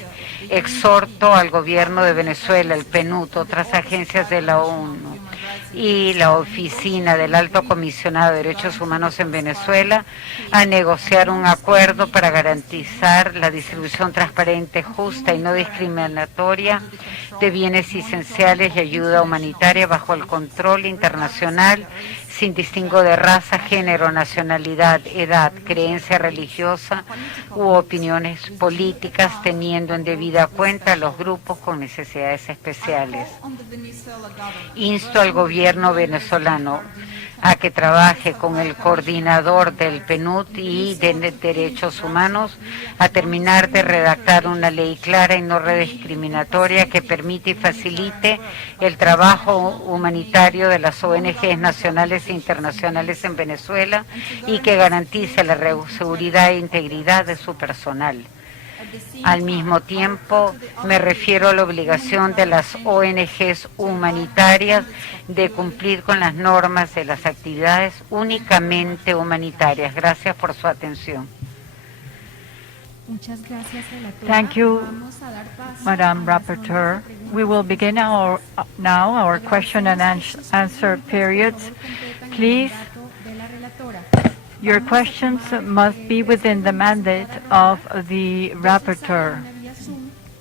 Exhorto al Gobierno de Venezuela, el PNUD, otras agencias de la ONU y la Oficina del Alto Comisionado de Derechos Humanos en Venezuela a negociar un acuerdo para garantizar la distribución transparente, justa y no discriminatoria de bienes esenciales y ayuda humanitaria bajo el control internacional, sin distingo de raza, género, nacionalidad, edad, creencia religiosa u opiniones políticas, teniendo en debida cuenta a los grupos con necesidades especiales. Insto al gobierno venezolano a que trabaje con el coordinador del PNUD y de Derechos Humanos a terminar de redactar una ley clara y no rediscriminatoria que permite y facilite el trabajo humanitario de las ONGs nacionales e internacionales en Venezuela y que garantice la seguridad e integridad de su personal. Al mismo tiempo, me refiero a la obligación de las ONGs humanitarias de cumplir con las normas de las actividades únicamente humanitarias. Gracias por su atención. Thank you, Madam Rapporteur. We will begin now our question and answer periods. Please, your questions must be within the mandate of the rapporteur.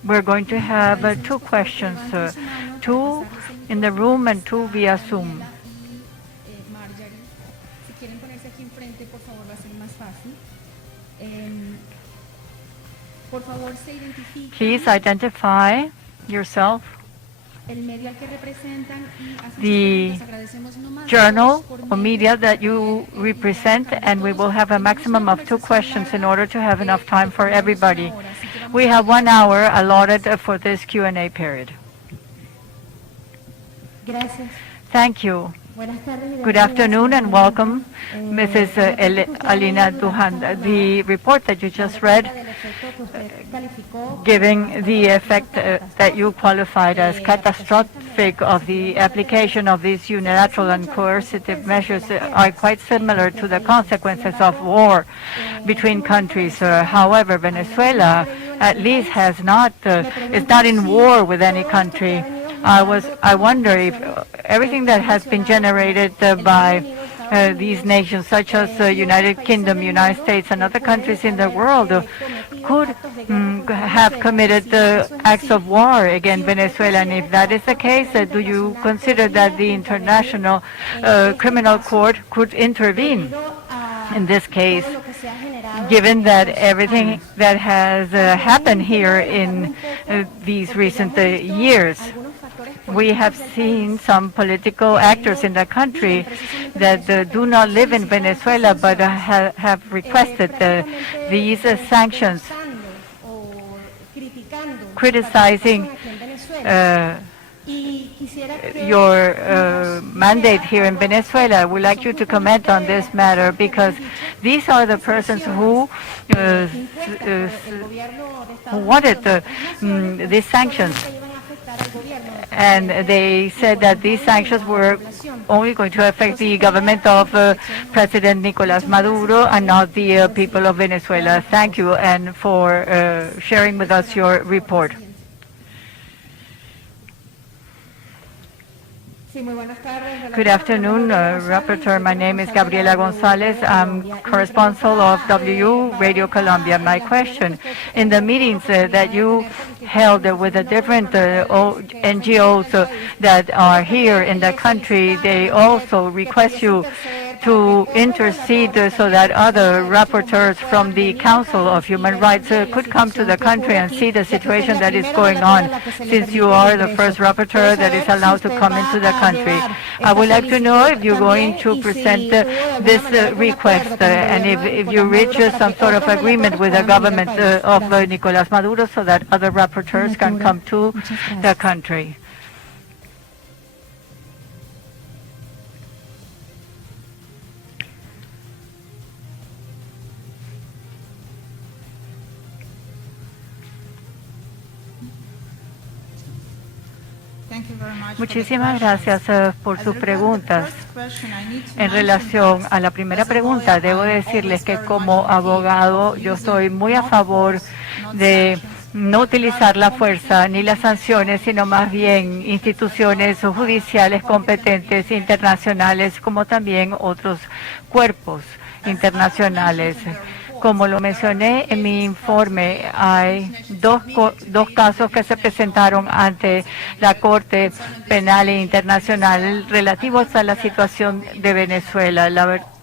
We're going to have 2 questions, 2 in the room and 2 via Zoom. Please identify yourself, the journal or media that you represent, and we will have a maximum of 2 questions in order to have enough time for everybody. We have 1 hour allotted for this Q&A period. Thank you. Good afternoon and welcome, Mrs. Alina Duhan. The report that you just read, giving the effect that you qualified as catastrophic of the application of these unilateral and coercive measures are quite similar to the consequences of war between countries. However, Venezuela at least is not in war with any country. I wonder if everything that has been generated by these nations, such as the United Kingdom, United States, and other countries in the world, could have committed acts of war against Venezuela. And if that is the case, do you consider that the International Criminal Court could intervene in this case, given that everything that has happened here in these recent years? We have seen some political actors in the country that do not live in Venezuela but have requested these sanctions, criticizing your mandate here in Venezuela. I would like you to comment on this matter, because these are the persons who wanted these sanctions. And they said that these sanctions were only going to affect the government of President Nicolas Maduro and not the people of Venezuela. Thank you, and for sharing with us your report. Good afternoon, Rapporteur. My name is Gabriela Gonzalez. I'm correspondent of W Radio Colombia. My question, in the meetings that you held with the different NGOs that are here in the country, they also request you to intercede so that other rapporteurs from the Council of Human Rights could come to the country and see the situation that is going on, since you are the first rapporteur that is allowed to come into the country. I would like to know if you're going to present this request and if you reach some sort of agreement with the government of Nicolas Maduro so that other rapporteurs can come to the country. Muchísimas gracias por sus preguntas. En relación a la primera pregunta, debo decirles que como abogado yo estoy muy a favor de no utilizar la fuerza ni las sanciones, sino más bien instituciones judiciales competentes internacionales, como también otros cuerpos internacionales. Como lo mencioné en mi informe, hay dos casos que se presentaron ante la Corte Penal Internacional relativos a la situación de Venezuela.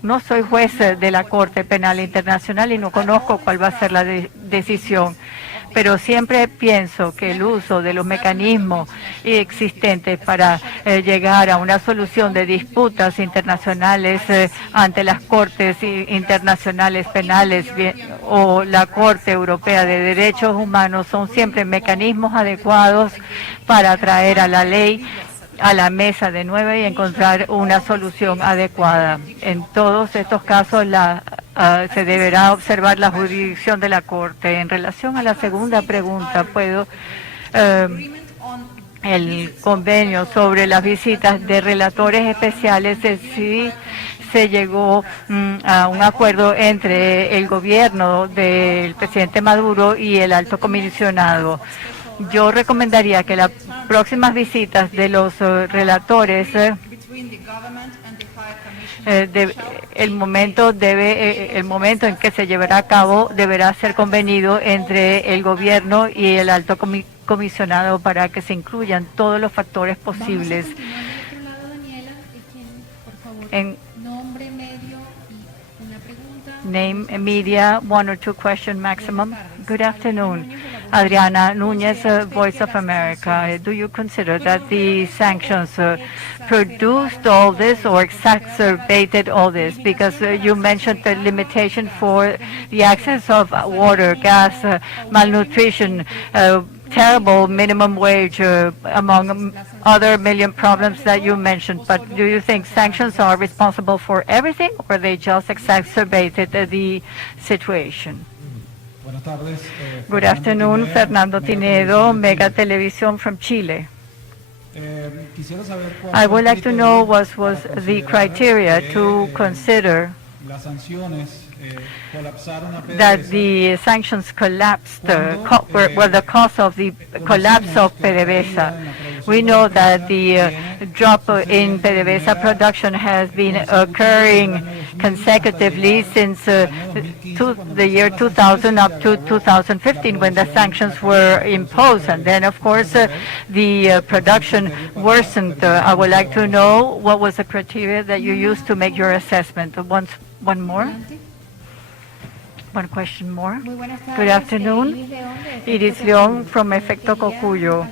No soy juez de la Corte Penal Internacional y no conozco cuál va a ser la decisión, pero siempre pienso que el uso de los mecanismos existentes para llegar a una solución de disputas internacionales ante las Cortes Internacionales Penales o la Corte Europea de Derechos Humanos son siempre mecanismos adecuados para traer a la ley a la mesa de nuevo y encontrar una solución adecuada. En todos estos casos se deberá observar la jurisdicción de la Corte. En relación a la segunda pregunta, el convenio sobre las visitas de relatores especiales sí se llegó a un acuerdo entre el gobierno del presidente Maduro y el alto comisionado. Yo recomendaría que las próximas visitas de los relatores, el momento en que se llevará a cabo deberá ser convenido entre el gobierno y el alto comisionado para que se incluyan todos los factores posibles. En name, media, one or two question maximum. Good afternoon. Adriana Núñez, Voice of America. Do you consider that the sanctions produced all this or exacerbated all this? Because you mentioned the limitation for the access of water, gas, malnutrition, terrible minimum wage, among other million problems that you mentioned. But do you think sanctions are responsible for everything, or they just exacerbated the situation? Good afternoon, Fernando Tinedo, Mega Televisión from Chile. I would like to know what was the criteria to consider that the sanctions collapsed, were the cause of the collapse of PDVSA. We know that the drop in PDVSA production has been occurring consecutively since the year 2000 up to 2015 when the sanctions were imposed. And then, of course, the production worsened. I would like to know what was the criteria that you used to make your assessment. One more. One question more. Good afternoon. Iris León from Efecto Cocuyo.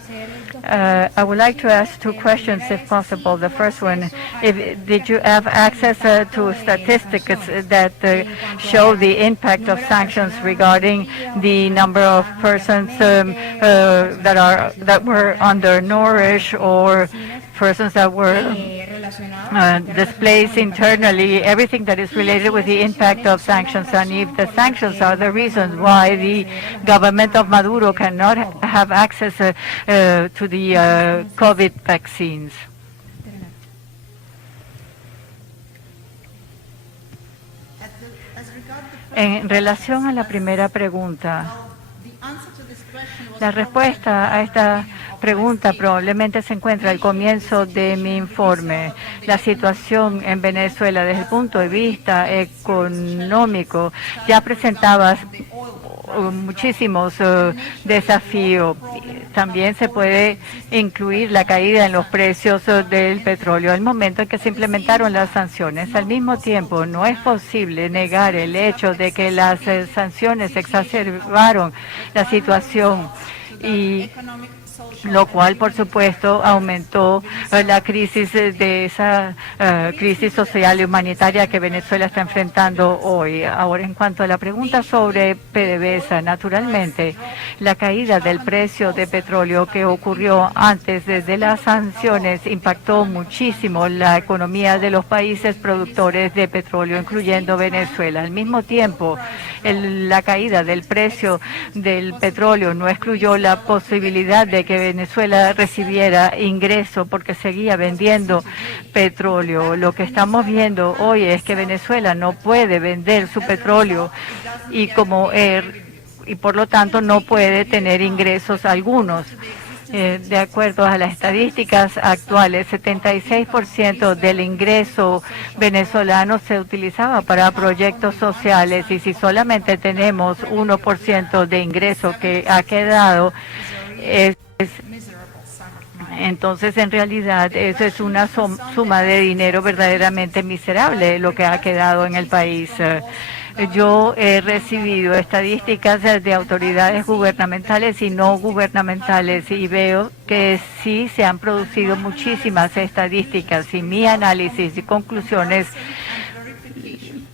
I would like to ask two questions, if possible. The first one, did you have access to statistics that show the impact of sanctions regarding the number of persons that were undernourished or persons that were displaced internally, everything that is related with the impact of sanctions, and if the sanctions are the reasons why the government of Maduro cannot have access to the COVID vaccines. En relación a la primera pregunta, la respuesta a esta pregunta probablemente se encuentra al comienzo de mi informe. La situación en Venezuela desde el punto de vista económico ya presentaba muchísimos desafíos. También se puede incluir la caída en los precios del petróleo al momento en que se implementaron las sanciones. Al mismo tiempo, no es posible negar el hecho de que las sanciones exacerbaron la situación y lo cual, por supuesto, aumentó la crisis de esa crisis social y humanitaria que Venezuela está enfrentando hoy. Ahora, en cuanto a la pregunta sobre PDVSA, naturalmente, la caída del precio de petróleo que ocurrió antes de las sanciones impactó muchísimo la economía de los países productores de petróleo, incluyendo Venezuela. Al mismo tiempo, la caída del precio del petróleo no excluyó la posibilidad de que Venezuela recibiera ingreso porque seguía vendiendo petróleo. Lo que estamos viendo hoy es que Venezuela no puede vender su petróleo y por lo tanto no puede tener ingresos algunos. De acuerdo a las estadísticas actuales, 76% del ingreso venezolano se utilizaba para proyectos sociales, y si solamente tenemos 1% de ingreso que ha quedado, entonces en realidad eso es una suma de dinero verdaderamente miserable lo que ha quedado en el país. Yo he recibido estadísticas de autoridades gubernamentales y no gubernamentales y veo que sí se han producido muchísimas estadísticas, y mi análisis y conclusiones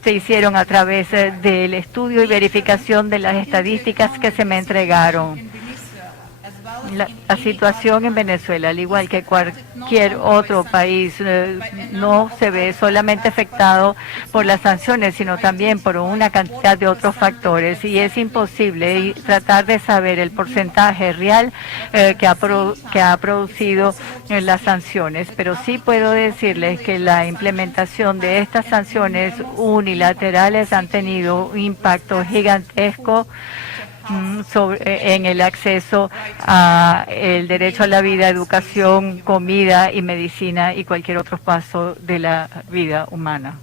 se hicieron a través del estudio y verificación de las estadísticas que se me entregaron. La situación en Venezuela, al igual que cualquier otro país, no se ve solamente afectado por las sanciones, sino también por una cantidad de otros factores, y es imposible tratar de saber el porcentaje real que ha producido las sanciones. Pero sí puedo decirles que la implementación de estas sanciones unilaterales han tenido un impacto gigantesco en el acceso a el derecho a la vida, educación, comida y medicina y cualquier otro paso de la vida humana.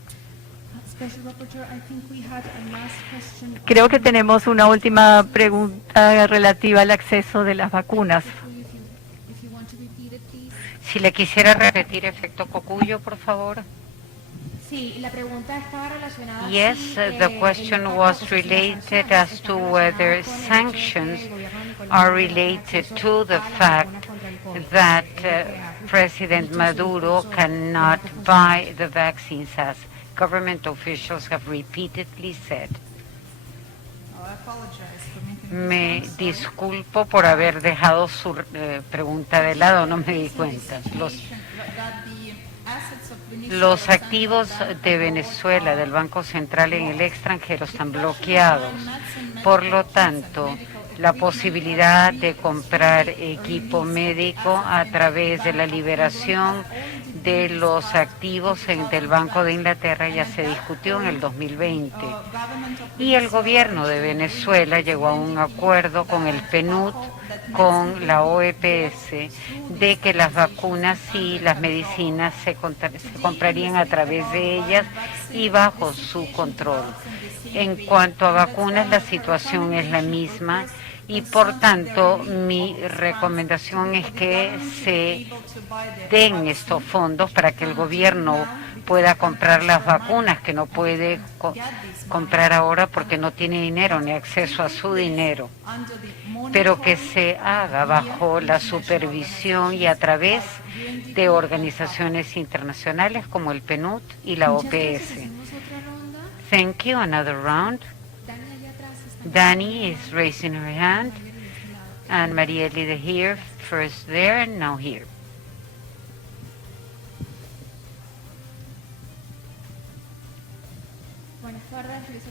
Creo que tenemos una última pregunta relativa al acceso de las vacunas. Si le quisiera repetir, efecto Cocuyo, por favor. Sí, la pregunta estaba relacionada. Yes, the question was related as to whether sanctions are related to the fact that President Maduro cannot buy the vaccines, as government officials have repeatedly said. Me disculpo por haber dejado su pregunta de lado, no me di cuenta. Los activos de Venezuela, del Banco Central en el extranjero, están bloqueados. Por lo tanto, la posibilidad de comprar equipo médico a través de la liberación de los activos del Banco de Inglaterra ya se discutió en el 2020. Y el gobierno de Venezuela llegó a un acuerdo con el PNUD, con la OEPS, de que las vacunas y las medicinas se comprarían a través de ellas y bajo su control. En cuanto a vacunas, la situación es la misma y, por tanto, mi recomendación es que se den estos fondos para que el gobierno pueda comprar las vacunas, que no puede comprar ahora porque no tiene dinero ni acceso a su dinero, pero que se haga bajo la supervisión y a través de organizaciones internacionales como el PNUD y la OPS. Thank you. Another round. Dani is raising her hand, and Marieli de here, first there and now here.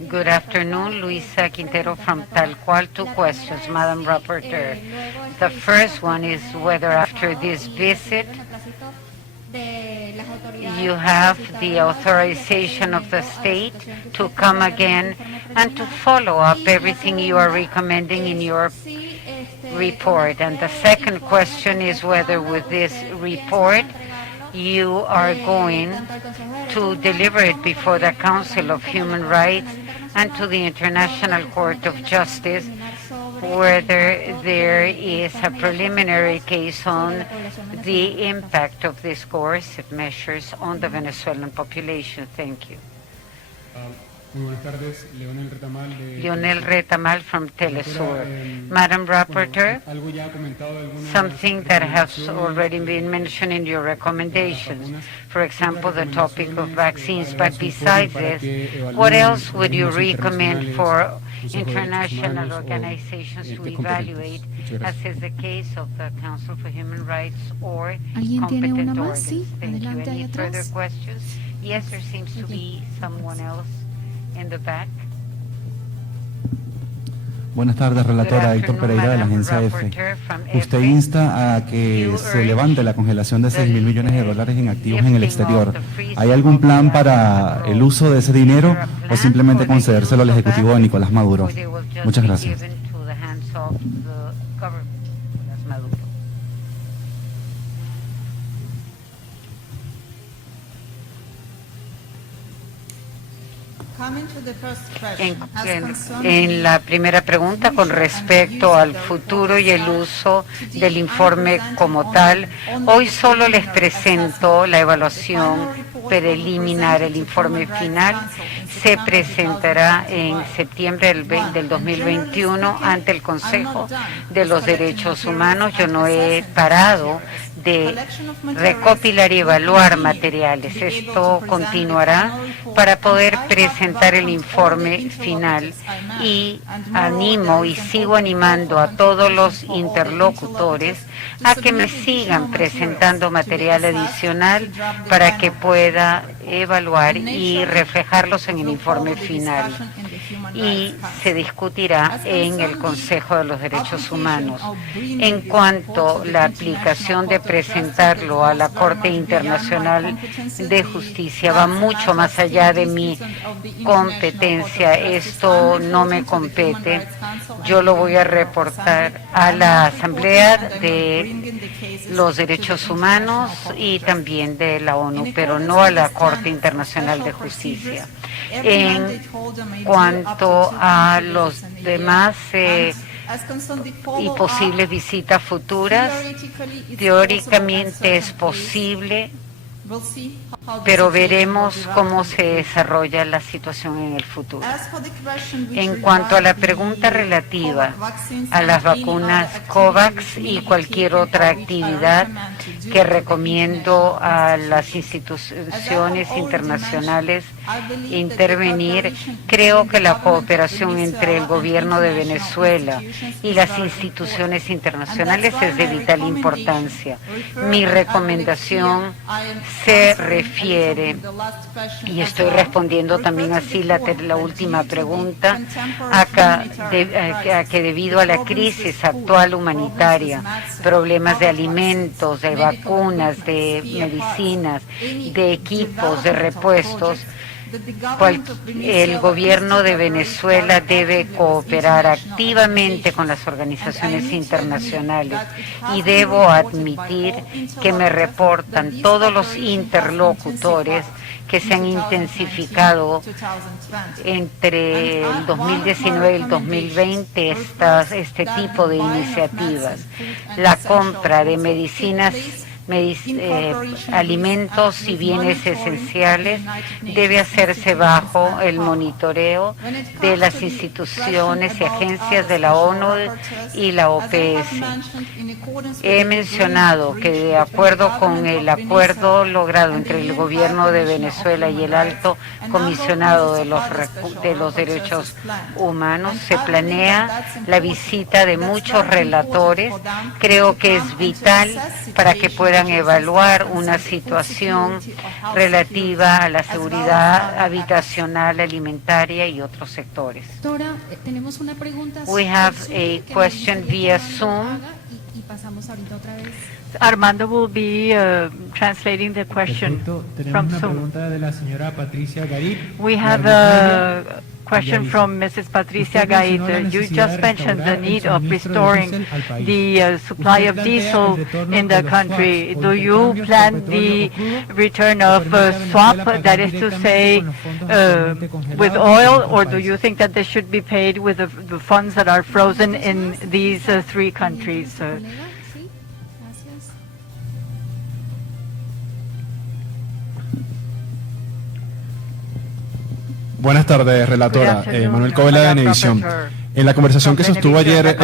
Good afternoon, Luisa Quintero from Tal Cual. Two questions, Madam Rapporteur. The first one is whether after this visit you have the authorization of the state to come again and to follow up everything you are recommending in your report. And the second question is whether with this report you are going to deliver it before the Council of Human Rights and to the International Court of Justice, whether there is a preliminary case on the impact of these coercive measures on the Venezuelan population. Thank you. Muy buenas tardes, Leonel Retamal from Telesur. Madam Rapporteur, something that has already been mentioned in your recommendations, for example, the topic of vaccines, but besides this, what else would you recommend for international organizations to evaluate, as is the case of the Council for Human Rights or competent organs? Thank you. Any further questions? Yes, there seems to be someone else in the back. Buenas tardes, relatora. Héctor Pereira, de la agencia EFE. Usted insta a que se levante la congelación de 6.000 millones de dólares en activos en el exterior. ¿Hay algún plan para el uso de ese dinero o simplemente concedérselo al ejecutivo de Nicolás Maduro? Muchas gracias. En la primera pregunta, con respecto al futuro y el uso del informe como tal, hoy solo les presento la evaluación preliminar. El informe final se presentará en septiembre del 2021 ante el Consejo de los Derechos Humanos. Yo no he parado de recopilar y evaluar materiales. Esto continuará para poder presentar el informe final, y animo y sigo animando a todos los interlocutores a que me sigan presentando material adicional para que pueda evaluar y reflejarlos en el informe final, y se discutirá en el Consejo de los Derechos Humanos. En cuanto a la aplicación de presentarlo a la Corte Internacional de Justicia, va mucho más allá de mi competencia. Esto no me compete. Yo lo voy a reportar a la Asamblea de los Derechos Humanos y también de la ONU, pero no a la Corte Internacional de Justicia. En cuanto a los demás y posibles visitas futuras, teóricamente es posible, pero veremos cómo se desarrolla la situación en el futuro. En cuanto a la pregunta relativa a las vacunas COVAX y cualquier otra actividad que recomiendo a las instituciones internacionales intervenir, creo que la cooperación entre el gobierno de Venezuela y las instituciones internacionales es de vital importancia. Mi recomendación se refiere, y estoy respondiendo también así la última pregunta, a que debido a la crisis actual humanitaria, problemas de alimentos, de vacunas, de medicinas, de equipos, de repuestos, el gobierno de Venezuela debe cooperar activamente con las organizaciones internacionales, y debo admitir que me reportan todos los interlocutores que se han intensificado entre el 2019 y el 2020 este tipo de iniciativas. La compra de medicinas, alimentos y bienes esenciales debe hacerse bajo el monitoreo de las instituciones y agencias de la ONU y la OPS. He mencionado que, de acuerdo con el acuerdo logrado entre el gobierno de Venezuela y el Alto Comisionado de los Derechos Humanos, se planea la visita de muchos relatores. Creo que es vital para que puedan evaluar una situación relativa a la seguridad habitacional, alimentaria y otros sectores. Doctora, tenemos una pregunta. We have a question via Zoom. Y pasamos ahorita otra vez. Armando will be translating the question from Tenemos una Zoom. pregunta de la señora Patricia Garib. We have a question from Mrs. Patricia Gaid. You just mentioned the need of restoring the supply of diesel in the country. Do you plan the return of swap, that is to say, with oil, or do you think that they should be paid with the funds that are frozen in these three countries? Colega, sí, gracias. Buenas tardes, relatora. Manuel Covela, de Venevisión. En la conversación que sostuvo ayer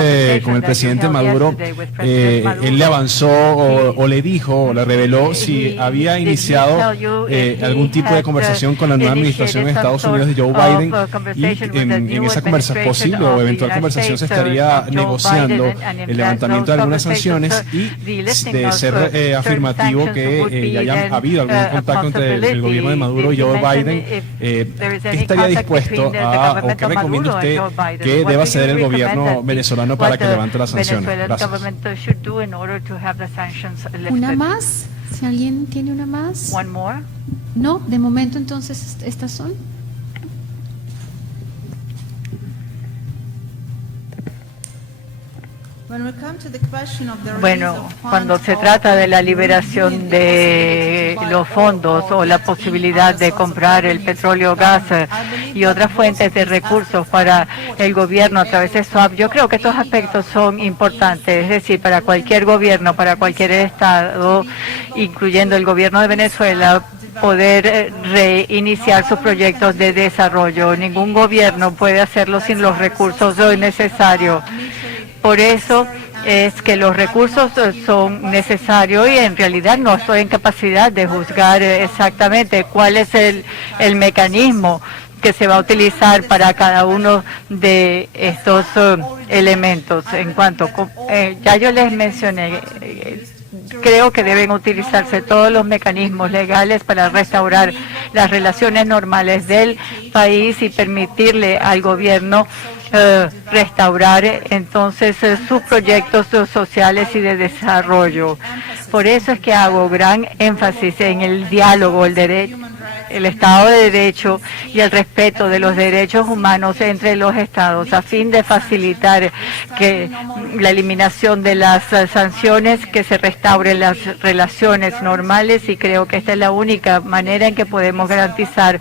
con el presidente Maduro, él le avanzó o le dijo o le reveló si había iniciado algún tipo de conversación con la nueva administración de Estados Unidos de Joe Biden, y en esa conversación posible o eventual conversación se estaría negociando el levantamiento de algunas sanciones, y de ser afirmativo que ya haya habido algún contacto entre el gobierno de Maduro y Joe Biden, ¿qué estaría dispuesto a, o qué recomienda usted que debe hacer el gobierno venezolano para que levante las sanciones? Gracias. ¿Una más? Si alguien tiene una más. One more. No, de momento entonces estas son. Bueno, cuando se trata de la liberación de los fondos o la posibilidad de comprar el petróleo, gas y otras fuentes de recursos para el gobierno a través de SWAP, yo creo que estos aspectos son importantes, es decir, para cualquier gobierno, para cualquier estado, incluyendo el gobierno de Venezuela, poder reiniciar sus proyectos de desarrollo. Ningún gobierno puede hacerlo sin los recursos necesarios. Por eso es que los recursos son necesarios y en realidad no estoy en capacidad de juzgar exactamente cuál es el mecanismo que se va a utilizar para cada uno de estos elementos. En cuanto, ya yo les mencioné, creo que deben utilizarse todos los mecanismos legales para restaurar las relaciones normales del país y permitirle al gobierno restaurar entonces sus proyectos sociales y de desarrollo. Por eso es que hago gran énfasis en el diálogo, el Estado de Derecho y el respeto de los derechos humanos entre los estados, a fin de facilitar que la eliminación de las sanciones, que se restauren las relaciones normales, y creo que esta es la única manera en que podemos garantizar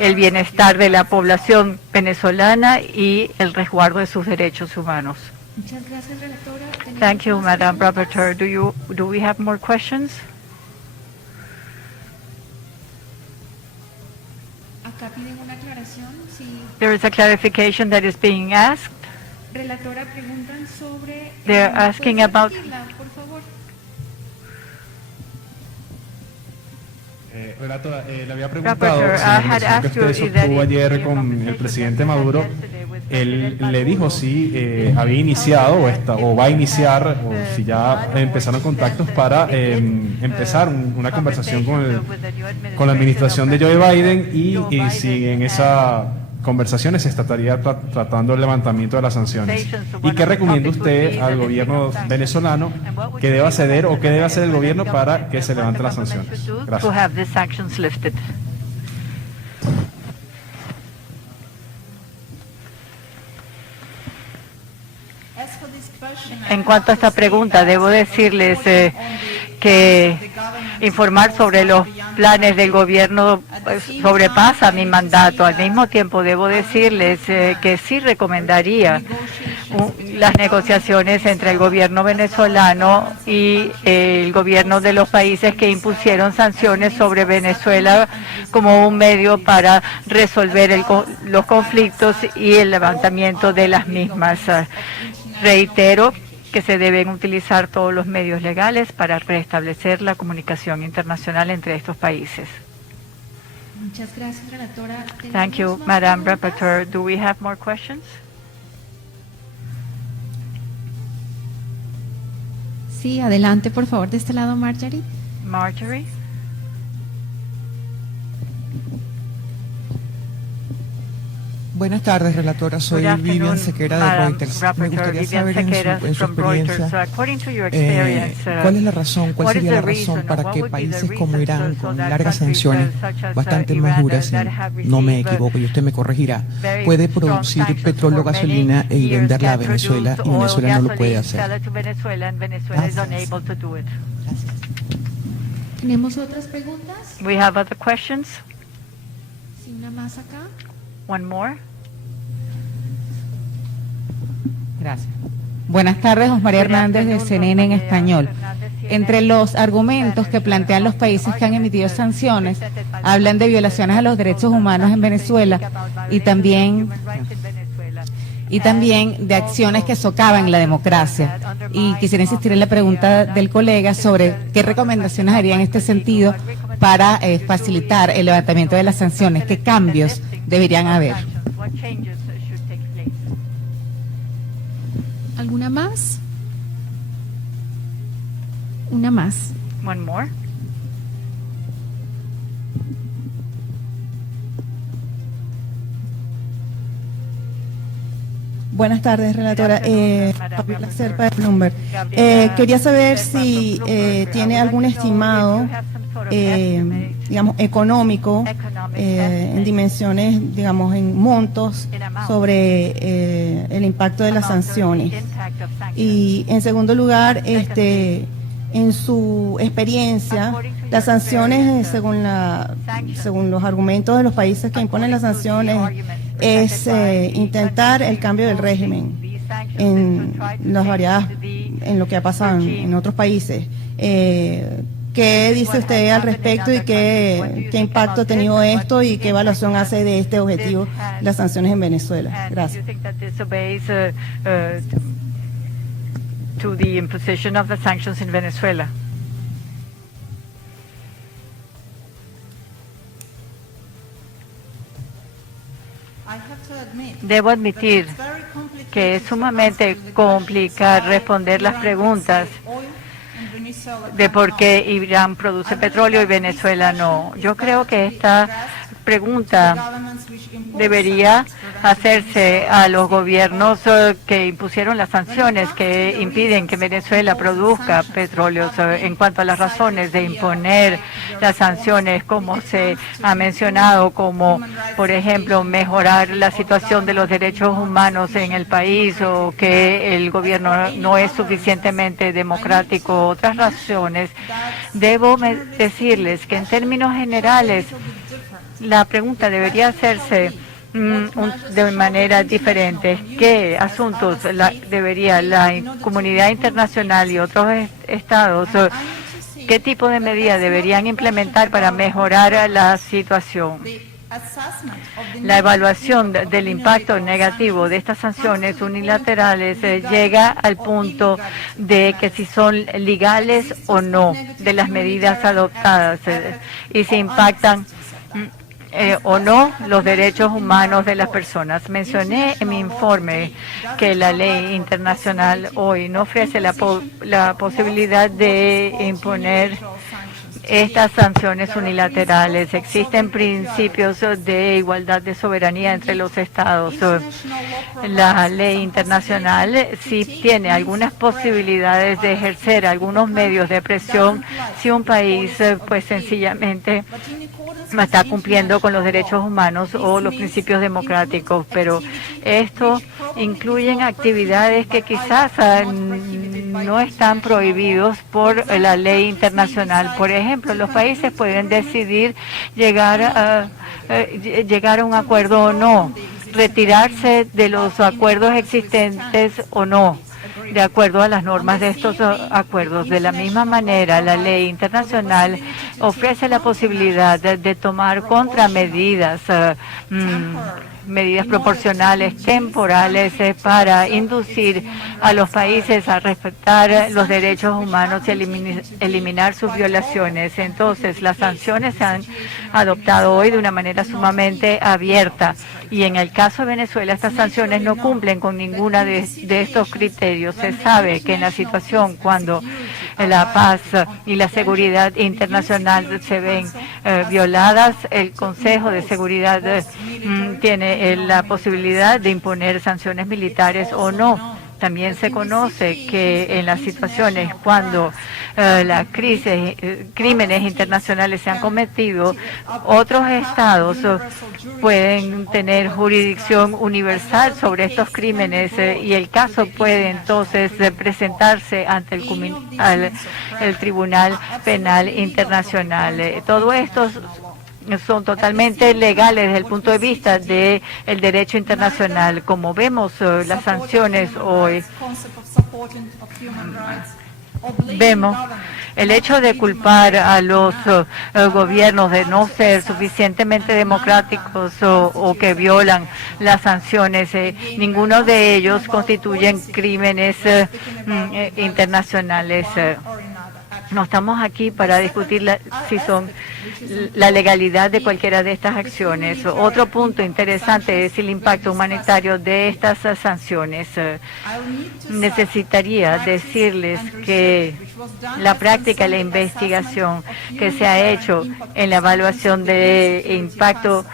el bienestar de la población venezolana y el resguardo de sus derechos humanos. Muchas gracias, relatora. Thank you, Madam Rapporteur. Do we have more questions? Acá piden una aclaración. Si There is a clarification that is being asked. relatora preguntan sobre. They're asking ¿puedes about- repetirla, por favor? Relatora, le había preguntado Rapporteur, si en la I had conversación que asked usted you if that sostuvo is ayer the con el conversation presidente that you had Maduro, yesterday with él President le dijo Maduro. si había iniciado o va a iniciar o si ya empezaron contactos para empezar una conversación con la administración de Joe Biden y si en esa conversaciones se estaría tratando el levantamiento de las sanciones. ¿Y qué recomienda usted al gobierno venezolano que deba ceder o qué debe hacer el gobierno para que se levanten las sanciones? To Gracias. have the sanctions lifted. En cuanto a esta pregunta, debo decirles que informar sobre los planes del gobierno sobrepasa mi mandato. Al mismo tiempo, debo decirles que sí recomendaría las negociaciones entre el gobierno venezolano y el gobierno de los países que impusieron sanciones sobre Venezuela como un medio para resolver los conflictos y el levantamiento de las mismas. Reitero que se deben utilizar todos los medios legales para restablecer la comunicación internacional entre estos países. Muchas gracias, relatora. Thank you, ¿Tenemos más Madam preguntas? Rapporteur. Do we have more questions? Sí, adelante, por favor, de este lado, Marjorie. Marjorie? Buenas tardes, relatora. Soy Good Vivian afternoon, Sequera de Madam Reuters. Me Rapporteur, gustaría Vivian saber Sequeira en su from Reuters. experiencia, According to your experience, ¿cuál es la razón, cuál what is sería la the razón reason, para what que would be the países como reason Irán, so con that largas countries, sanciones, such as, bastante más Iran, duras, that have no me received, equivoco y usted me corregirá, very puede strong producir sanctions petróleo, for many gasolina y years, venderla a can Venezuela produce y Venezuela no oil, lo puede gasoline, sell hacer? it to Venezuela, and Venezuela is Gracias. unable to do it. ¿Tenemos otras preguntas? We have other questions? Sí, una más acá. One more? Gracias. Buenas tardes, Osmaría Hernández de CNN en español. Entre los argumentos que plantean los países que han emitido sanciones, hablan de violaciones a los derechos humanos en Venezuela y también de acciones que socavan la democracia. Y quisiera insistir en la pregunta del colega sobre qué recomendaciones haría en este sentido para facilitar el levantamiento de las sanciones, qué cambios deberían haber. ¿Alguna más? Una más. One more? Buenas tardes, relatora. Fabiola Serpa de Bloomberg. Quería saber si tiene algún estimado, digamos, económico, en dimensiones, digamos, en montos, sobre el impacto de las sanciones. Y, en segundo lugar, en su experiencia, las sanciones, según los argumentos de los países que imponen las sanciones, es intentar el cambio del régimen en lo que ha pasado en otros países. ¿Qué dice usted al respecto y qué impacto ha tenido esto y qué evaluación hace de este objetivo, las sanciones en Venezuela? Gracias. To the imposition of the sanctions in Venezuela. Debo admitir que es sumamente complicado responder las preguntas de por qué Irán produce petróleo y Venezuela no. Yo creo que esta pregunta debería hacerse a los gobiernos que impusieron las sanciones que impiden que Venezuela produzca petróleo. En cuanto a las razones de imponer las sanciones, como se ha mencionado, como por ejemplo mejorar la situación de los derechos humanos en el país o que el gobierno no es suficientemente democrático, otras razones, debo decirles que en términos generales la pregunta debería hacerse de manera diferente. ¿Qué asuntos debería la comunidad internacional y otros estados, qué tipo de medidas deberían implementar para mejorar la situación? La evaluación del impacto negativo de estas sanciones unilaterales llega al punto de que si son legales o no de las medidas adoptadas y si impactan o no los derechos humanos de las personas. Mencioné en mi informe que la ley internacional hoy no ofrece la posibilidad de imponer estas sanciones unilaterales. Existen principios de igualdad de soberanía entre los estados. La ley internacional sí tiene algunas posibilidades de ejercer algunos medios de presión si un país pues sencillamente no está cumpliendo con los derechos humanos o los principios democráticos, pero esto incluyen actividades que quizás no están prohibidos por la ley internacional. Por ejemplo, los países pueden decidir llegar a un acuerdo o no, retirarse de los acuerdos existentes o no, de acuerdo a las normas de estos acuerdos. De la misma manera, la ley internacional ofrece la posibilidad de tomar contramedidas, medidas proporcionales temporales para inducir a los países a respetar los derechos humanos y eliminar sus violaciones. Entonces, las sanciones se han adoptado hoy de una manera sumamente abierta y en el caso de Venezuela estas sanciones no cumplen con ninguna de estos criterios. Se sabe que en la situación cuando la paz y la seguridad internacional se ven violadas, el Consejo de Seguridad tiene la posibilidad de imponer sanciones militares o no. También se conoce que en las situaciones cuando la crisis, crímenes internacionales se han cometido, otros estados pueden tener jurisdicción universal sobre estos crímenes y el caso puede entonces presentarse ante el Tribunal Penal Internacional. Todo esto son totalmente legales desde el punto de vista del derecho internacional. Como vemos las sanciones hoy, vemos el hecho de culpar a los gobiernos de no ser suficientemente democráticos o que violan las sanciones. Ninguno de ellos constituyen crímenes internacionales. No estamos aquí para discutir si son la legalidad de cualquiera de estas acciones. Otro punto interesante es el impacto humanitario de estas sanciones. Necesitaría decirles que la práctica y la investigación que se ha hecho en la evaluación de impacto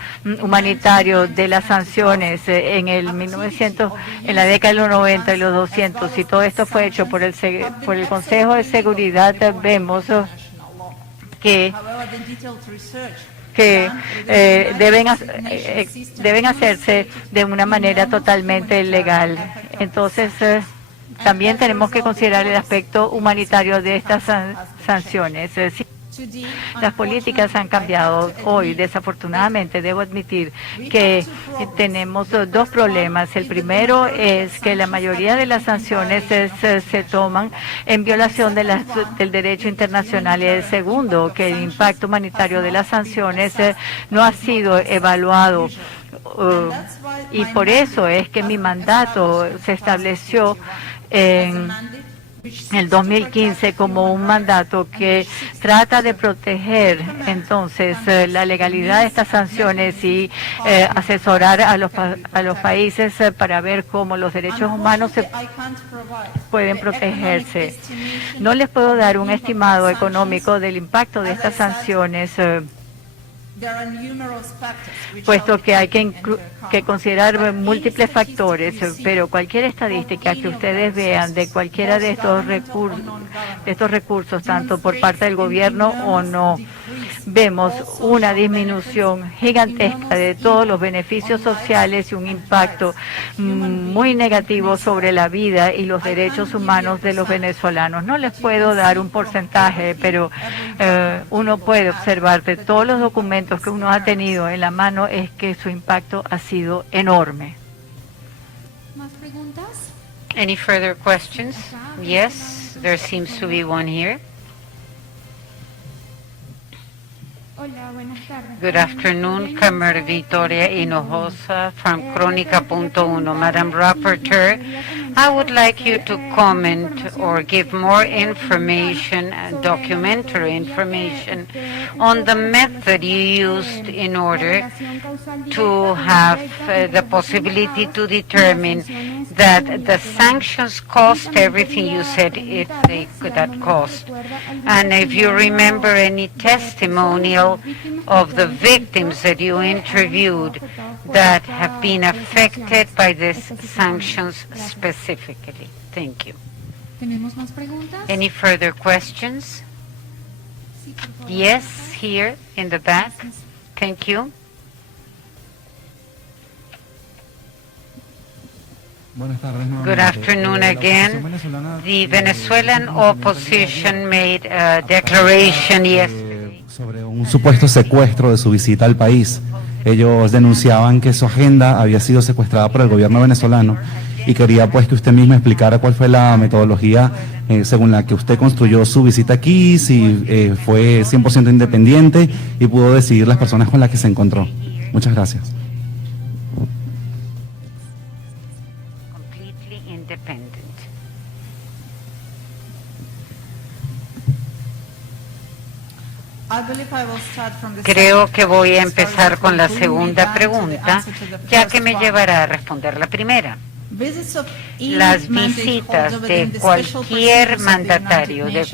humanitario de las sanciones en la década de los 90 y los 200, y todo esto fue hecho por el Consejo de Seguridad, vemos que deben hacerse de una manera totalmente legal. Entonces, también tenemos que considerar el aspecto humanitario de estas sanciones. Las políticas han cambiado hoy. Desafortunadamente, debo admitir que tenemos dos problemas. El primero es que la mayoría de las sanciones se toman en violación del derecho internacional. Y el segundo, que el impacto humanitario de las sanciones no ha sido evaluado. Y por eso es que mi mandato se estableció en el 2015 como un mandato que trata de proteger entonces la legalidad de estas sanciones y asesorar a los países para ver cómo los derechos humanos pueden protegerse. No les puedo dar un estimado económico del impacto de estas sanciones, puesto que hay que considerar múltiples factores, pero cualquier estadística que ustedes vean de cualquiera de estos recursos, tanto por parte del gobierno o no, vemos una disminución gigantesca de todos los beneficios sociales y un impacto muy negativo sobre la vida y los derechos humanos de los venezolanos. No les puedo dar un porcentaje, pero uno puede observar de todos los documentos que uno ha tenido en la mano es que su impacto ha sido enorme. ¿Más preguntas? Any further questions? Yes, there seems to be one here. Hola, buenas tardes. Good afternoon, Camer Victoria Hinojosa from Crónica.1. Madam Rapporteur, I would like you to comment or give more information, documentary information, on the method you used in order to have the possibility to determine that the sanctions cost everything you said that cost. And if you remember any testimonial of the victims that you interviewed that have been affected by these sanctions specifically. Thank you. ¿Tenemos más preguntas? Any further questions? Yes, here in the back. Thank you. Good afternoon again. The Venezuelan opposition made a declaration yesterday sobre un supuesto secuestro de su visita al país. Ellos denunciaban que su agenda había sido secuestrada por el gobierno venezolano y quería pues que usted misma explicara cuál fue la metodología según la que usted construyó su visita aquí, si fue 100% independiente y pudo decidir las personas con las que se encontró. Muchas gracias. Creo que voy a empezar con la segunda pregunta, ya que me llevará a responder la primera. Las visitas de cualquier mandatario, de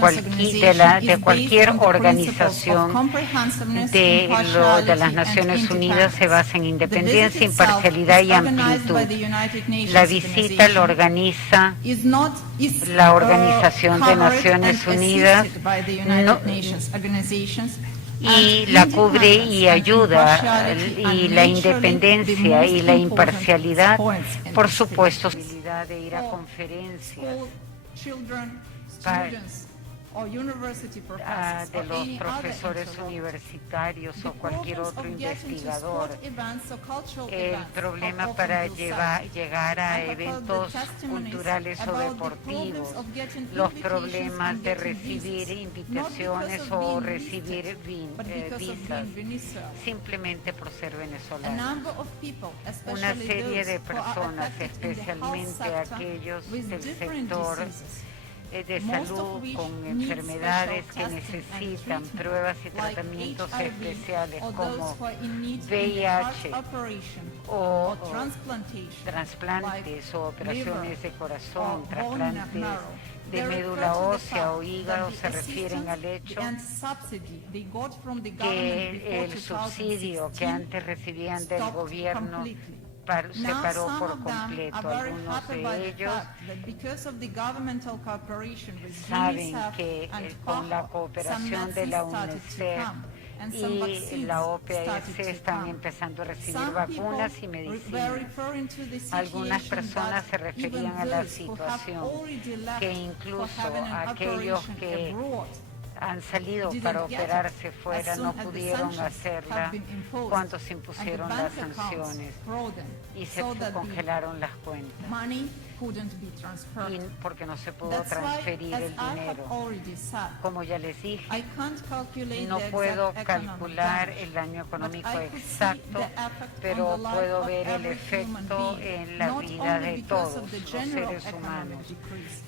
cualquier organización de las Naciones Unidas se basa en independencia, imparcialidad y amplitud. La visita la organiza la Organización de Naciones Unidas y la cubre y ayuda, y la independencia y la imparcialidad, por supuesto, de ir a conferencias de los profesores universitarios o cualquier otro investigador. El problema para llegar a eventos culturales o deportivos, los problemas de recibir invitaciones o recibir visas simplemente por ser venezolanos. Una serie de personas, especialmente aquellos del sector de salud con enfermedades que necesitan pruebas y tratamientos especiales como VIH o trasplantes o operaciones de corazón, trasplantes de médula ósea o hígado se refieren al hecho que el subsidio que antes recibían del gobierno se paró por completo. Algunos de ellos saben que con la cooperación de la UNICEF y la OPS están empezando a recibir vacunas y medicinas. Algunas personas se referían a la situación que incluso aquellos que han salido para operarse fuera no pudieron hacerla cuando se impusieron las sanciones y se congelaron las cuentas y porque no se pudo transferir el dinero. Como ya les dije, no puedo calcular el daño económico exacto, pero puedo ver el efecto en la vida de todos los seres humanos,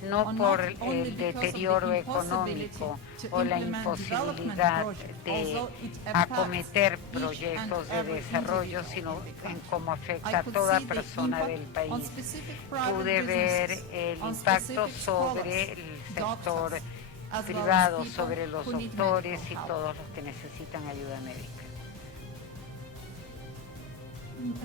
no por el deterioro económico o la imposibilidad de acometer proyectos de desarrollo, sino en cómo afecta a toda persona del país. Pude ver el impacto sobre el sector privado, sobre los doctores y todos los que necesitan ayuda médica.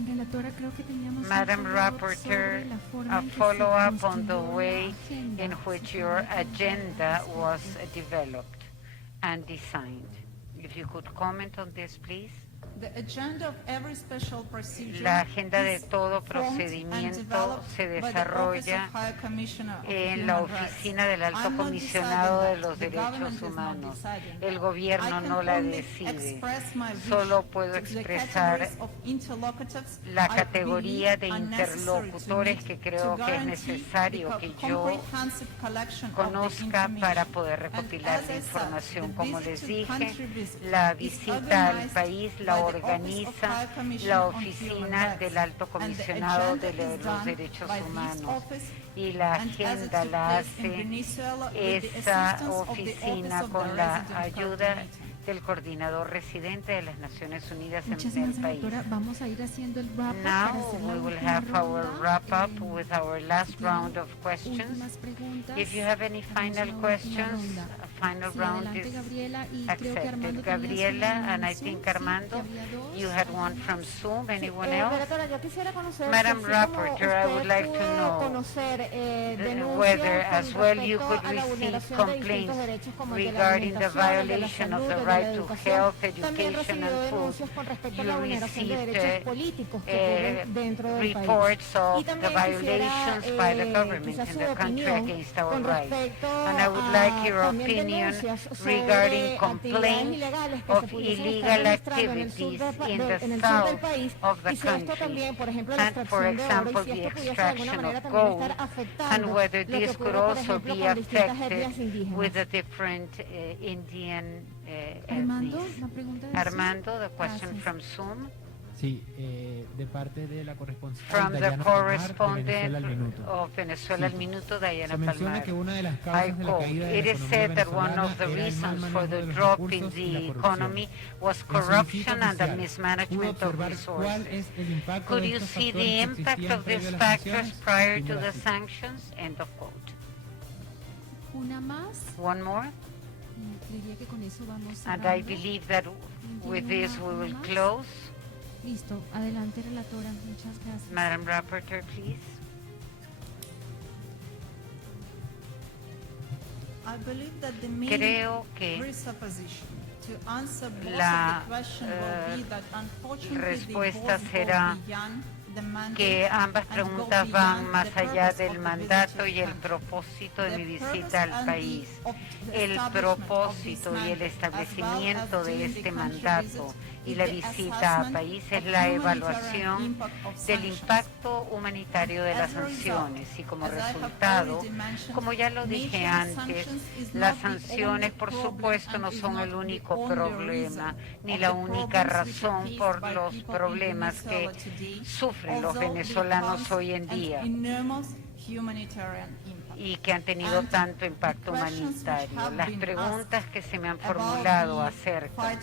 Relatora, creo que teníamos Madam Rapporteur, a follow-up on the way in which your agenda was developed and designed. If you could comment on this, please. La agenda de todo procedimiento se desarrolla en la oficina del Alto Comisionado de los Derechos Humanos. El gobierno no la decide. Solo puedo expresar la categoría de interlocutores que creo que es necesario que yo conozca para poder recopilar la información. Como les dije, la visita al país la organiza la oficina del Alto Comisionado de los Derechos Humanos y la agenda la hace esa oficina con la ayuda del coordinador residente de las Naciones Unidas en el país. Vamos a ir haciendo el wrap up. Now we will have our wrap up with our last round of questions. If you have any final questions, a final round is accepted. Gabriela, and I think Armando, you had one from Zoom. Anyone else? Madam Rapporteur, I would like to know whether as well you could receive complaints regarding the violation of the right to health, education and food. You received reports of the violations by the government in the country against our rights. And I would like your opinion regarding complaints of illegal activities in the south of the country, and for example the extraction of gold, and whether this could also be affected with the different Indian Armando, the question from Zoom. Sí, de parte de la corresponsal From the Dayana correspondent Palmar, de Venezuela al Minuto. of Venezuela al Minuto, Diana Se menciona Palmar. que una de las I causas de la quote, caída de it la is economía said that one venezolana of the era el mal reasons for manejo the de los drop in recursos y la the corrupción. economy was En su corruption visita and the oficial, ¿pudo mismanagement of observar cuál resources. es el impacto Could de you estos see factores the que impact existían of previo these a las factors sanciones? prior to Primera the cita. sanctions? End of quote. Una más. One more. Creería que con eso vamos And I cerrando. believe that with this we will close. Listo, adelante relatora, muchas gracias. Madam Rapporteur, please. Creo que la respuesta será que ambas preguntas van más allá del mandato y el propósito de mi visita al país. El propósito y el establecimiento de este mandato y la visita al país es la evaluación del impacto humanitario de las sanciones y como resultado, como ya lo dije antes, las sanciones por supuesto no son el único problema ni la única razón por los problemas que sufren los venezolanos hoy en día y que han tenido tanto impacto humanitario. Las preguntas que se me han formulado acerca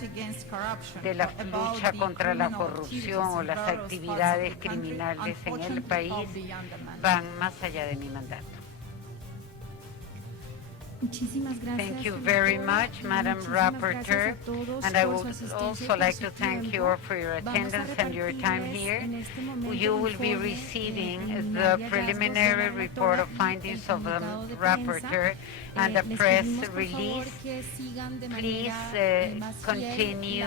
de la lucha contra la corrupción o las actividades criminales en el país van más allá de mi mandato. Muchísimas gracias. Thank you very much, Madam Rapporteur, and I would also like to thank you all for your attendance and your time here. You will be receiving the preliminary report of findings of the Rapporteur and the press release. Please continue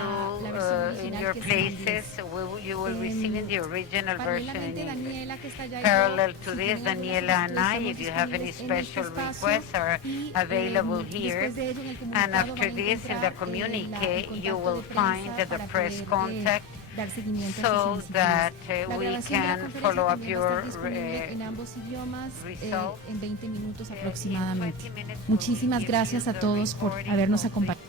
in your places. You will receive in the original version in English. Parallel to this, Daniela and I, if you have any special requests, are available here. And after this, in the communique, you will find the press contact so that we can follow up your results en 20 minutos aproximadamente. Muchísimas gracias a todos por habernos acompañado.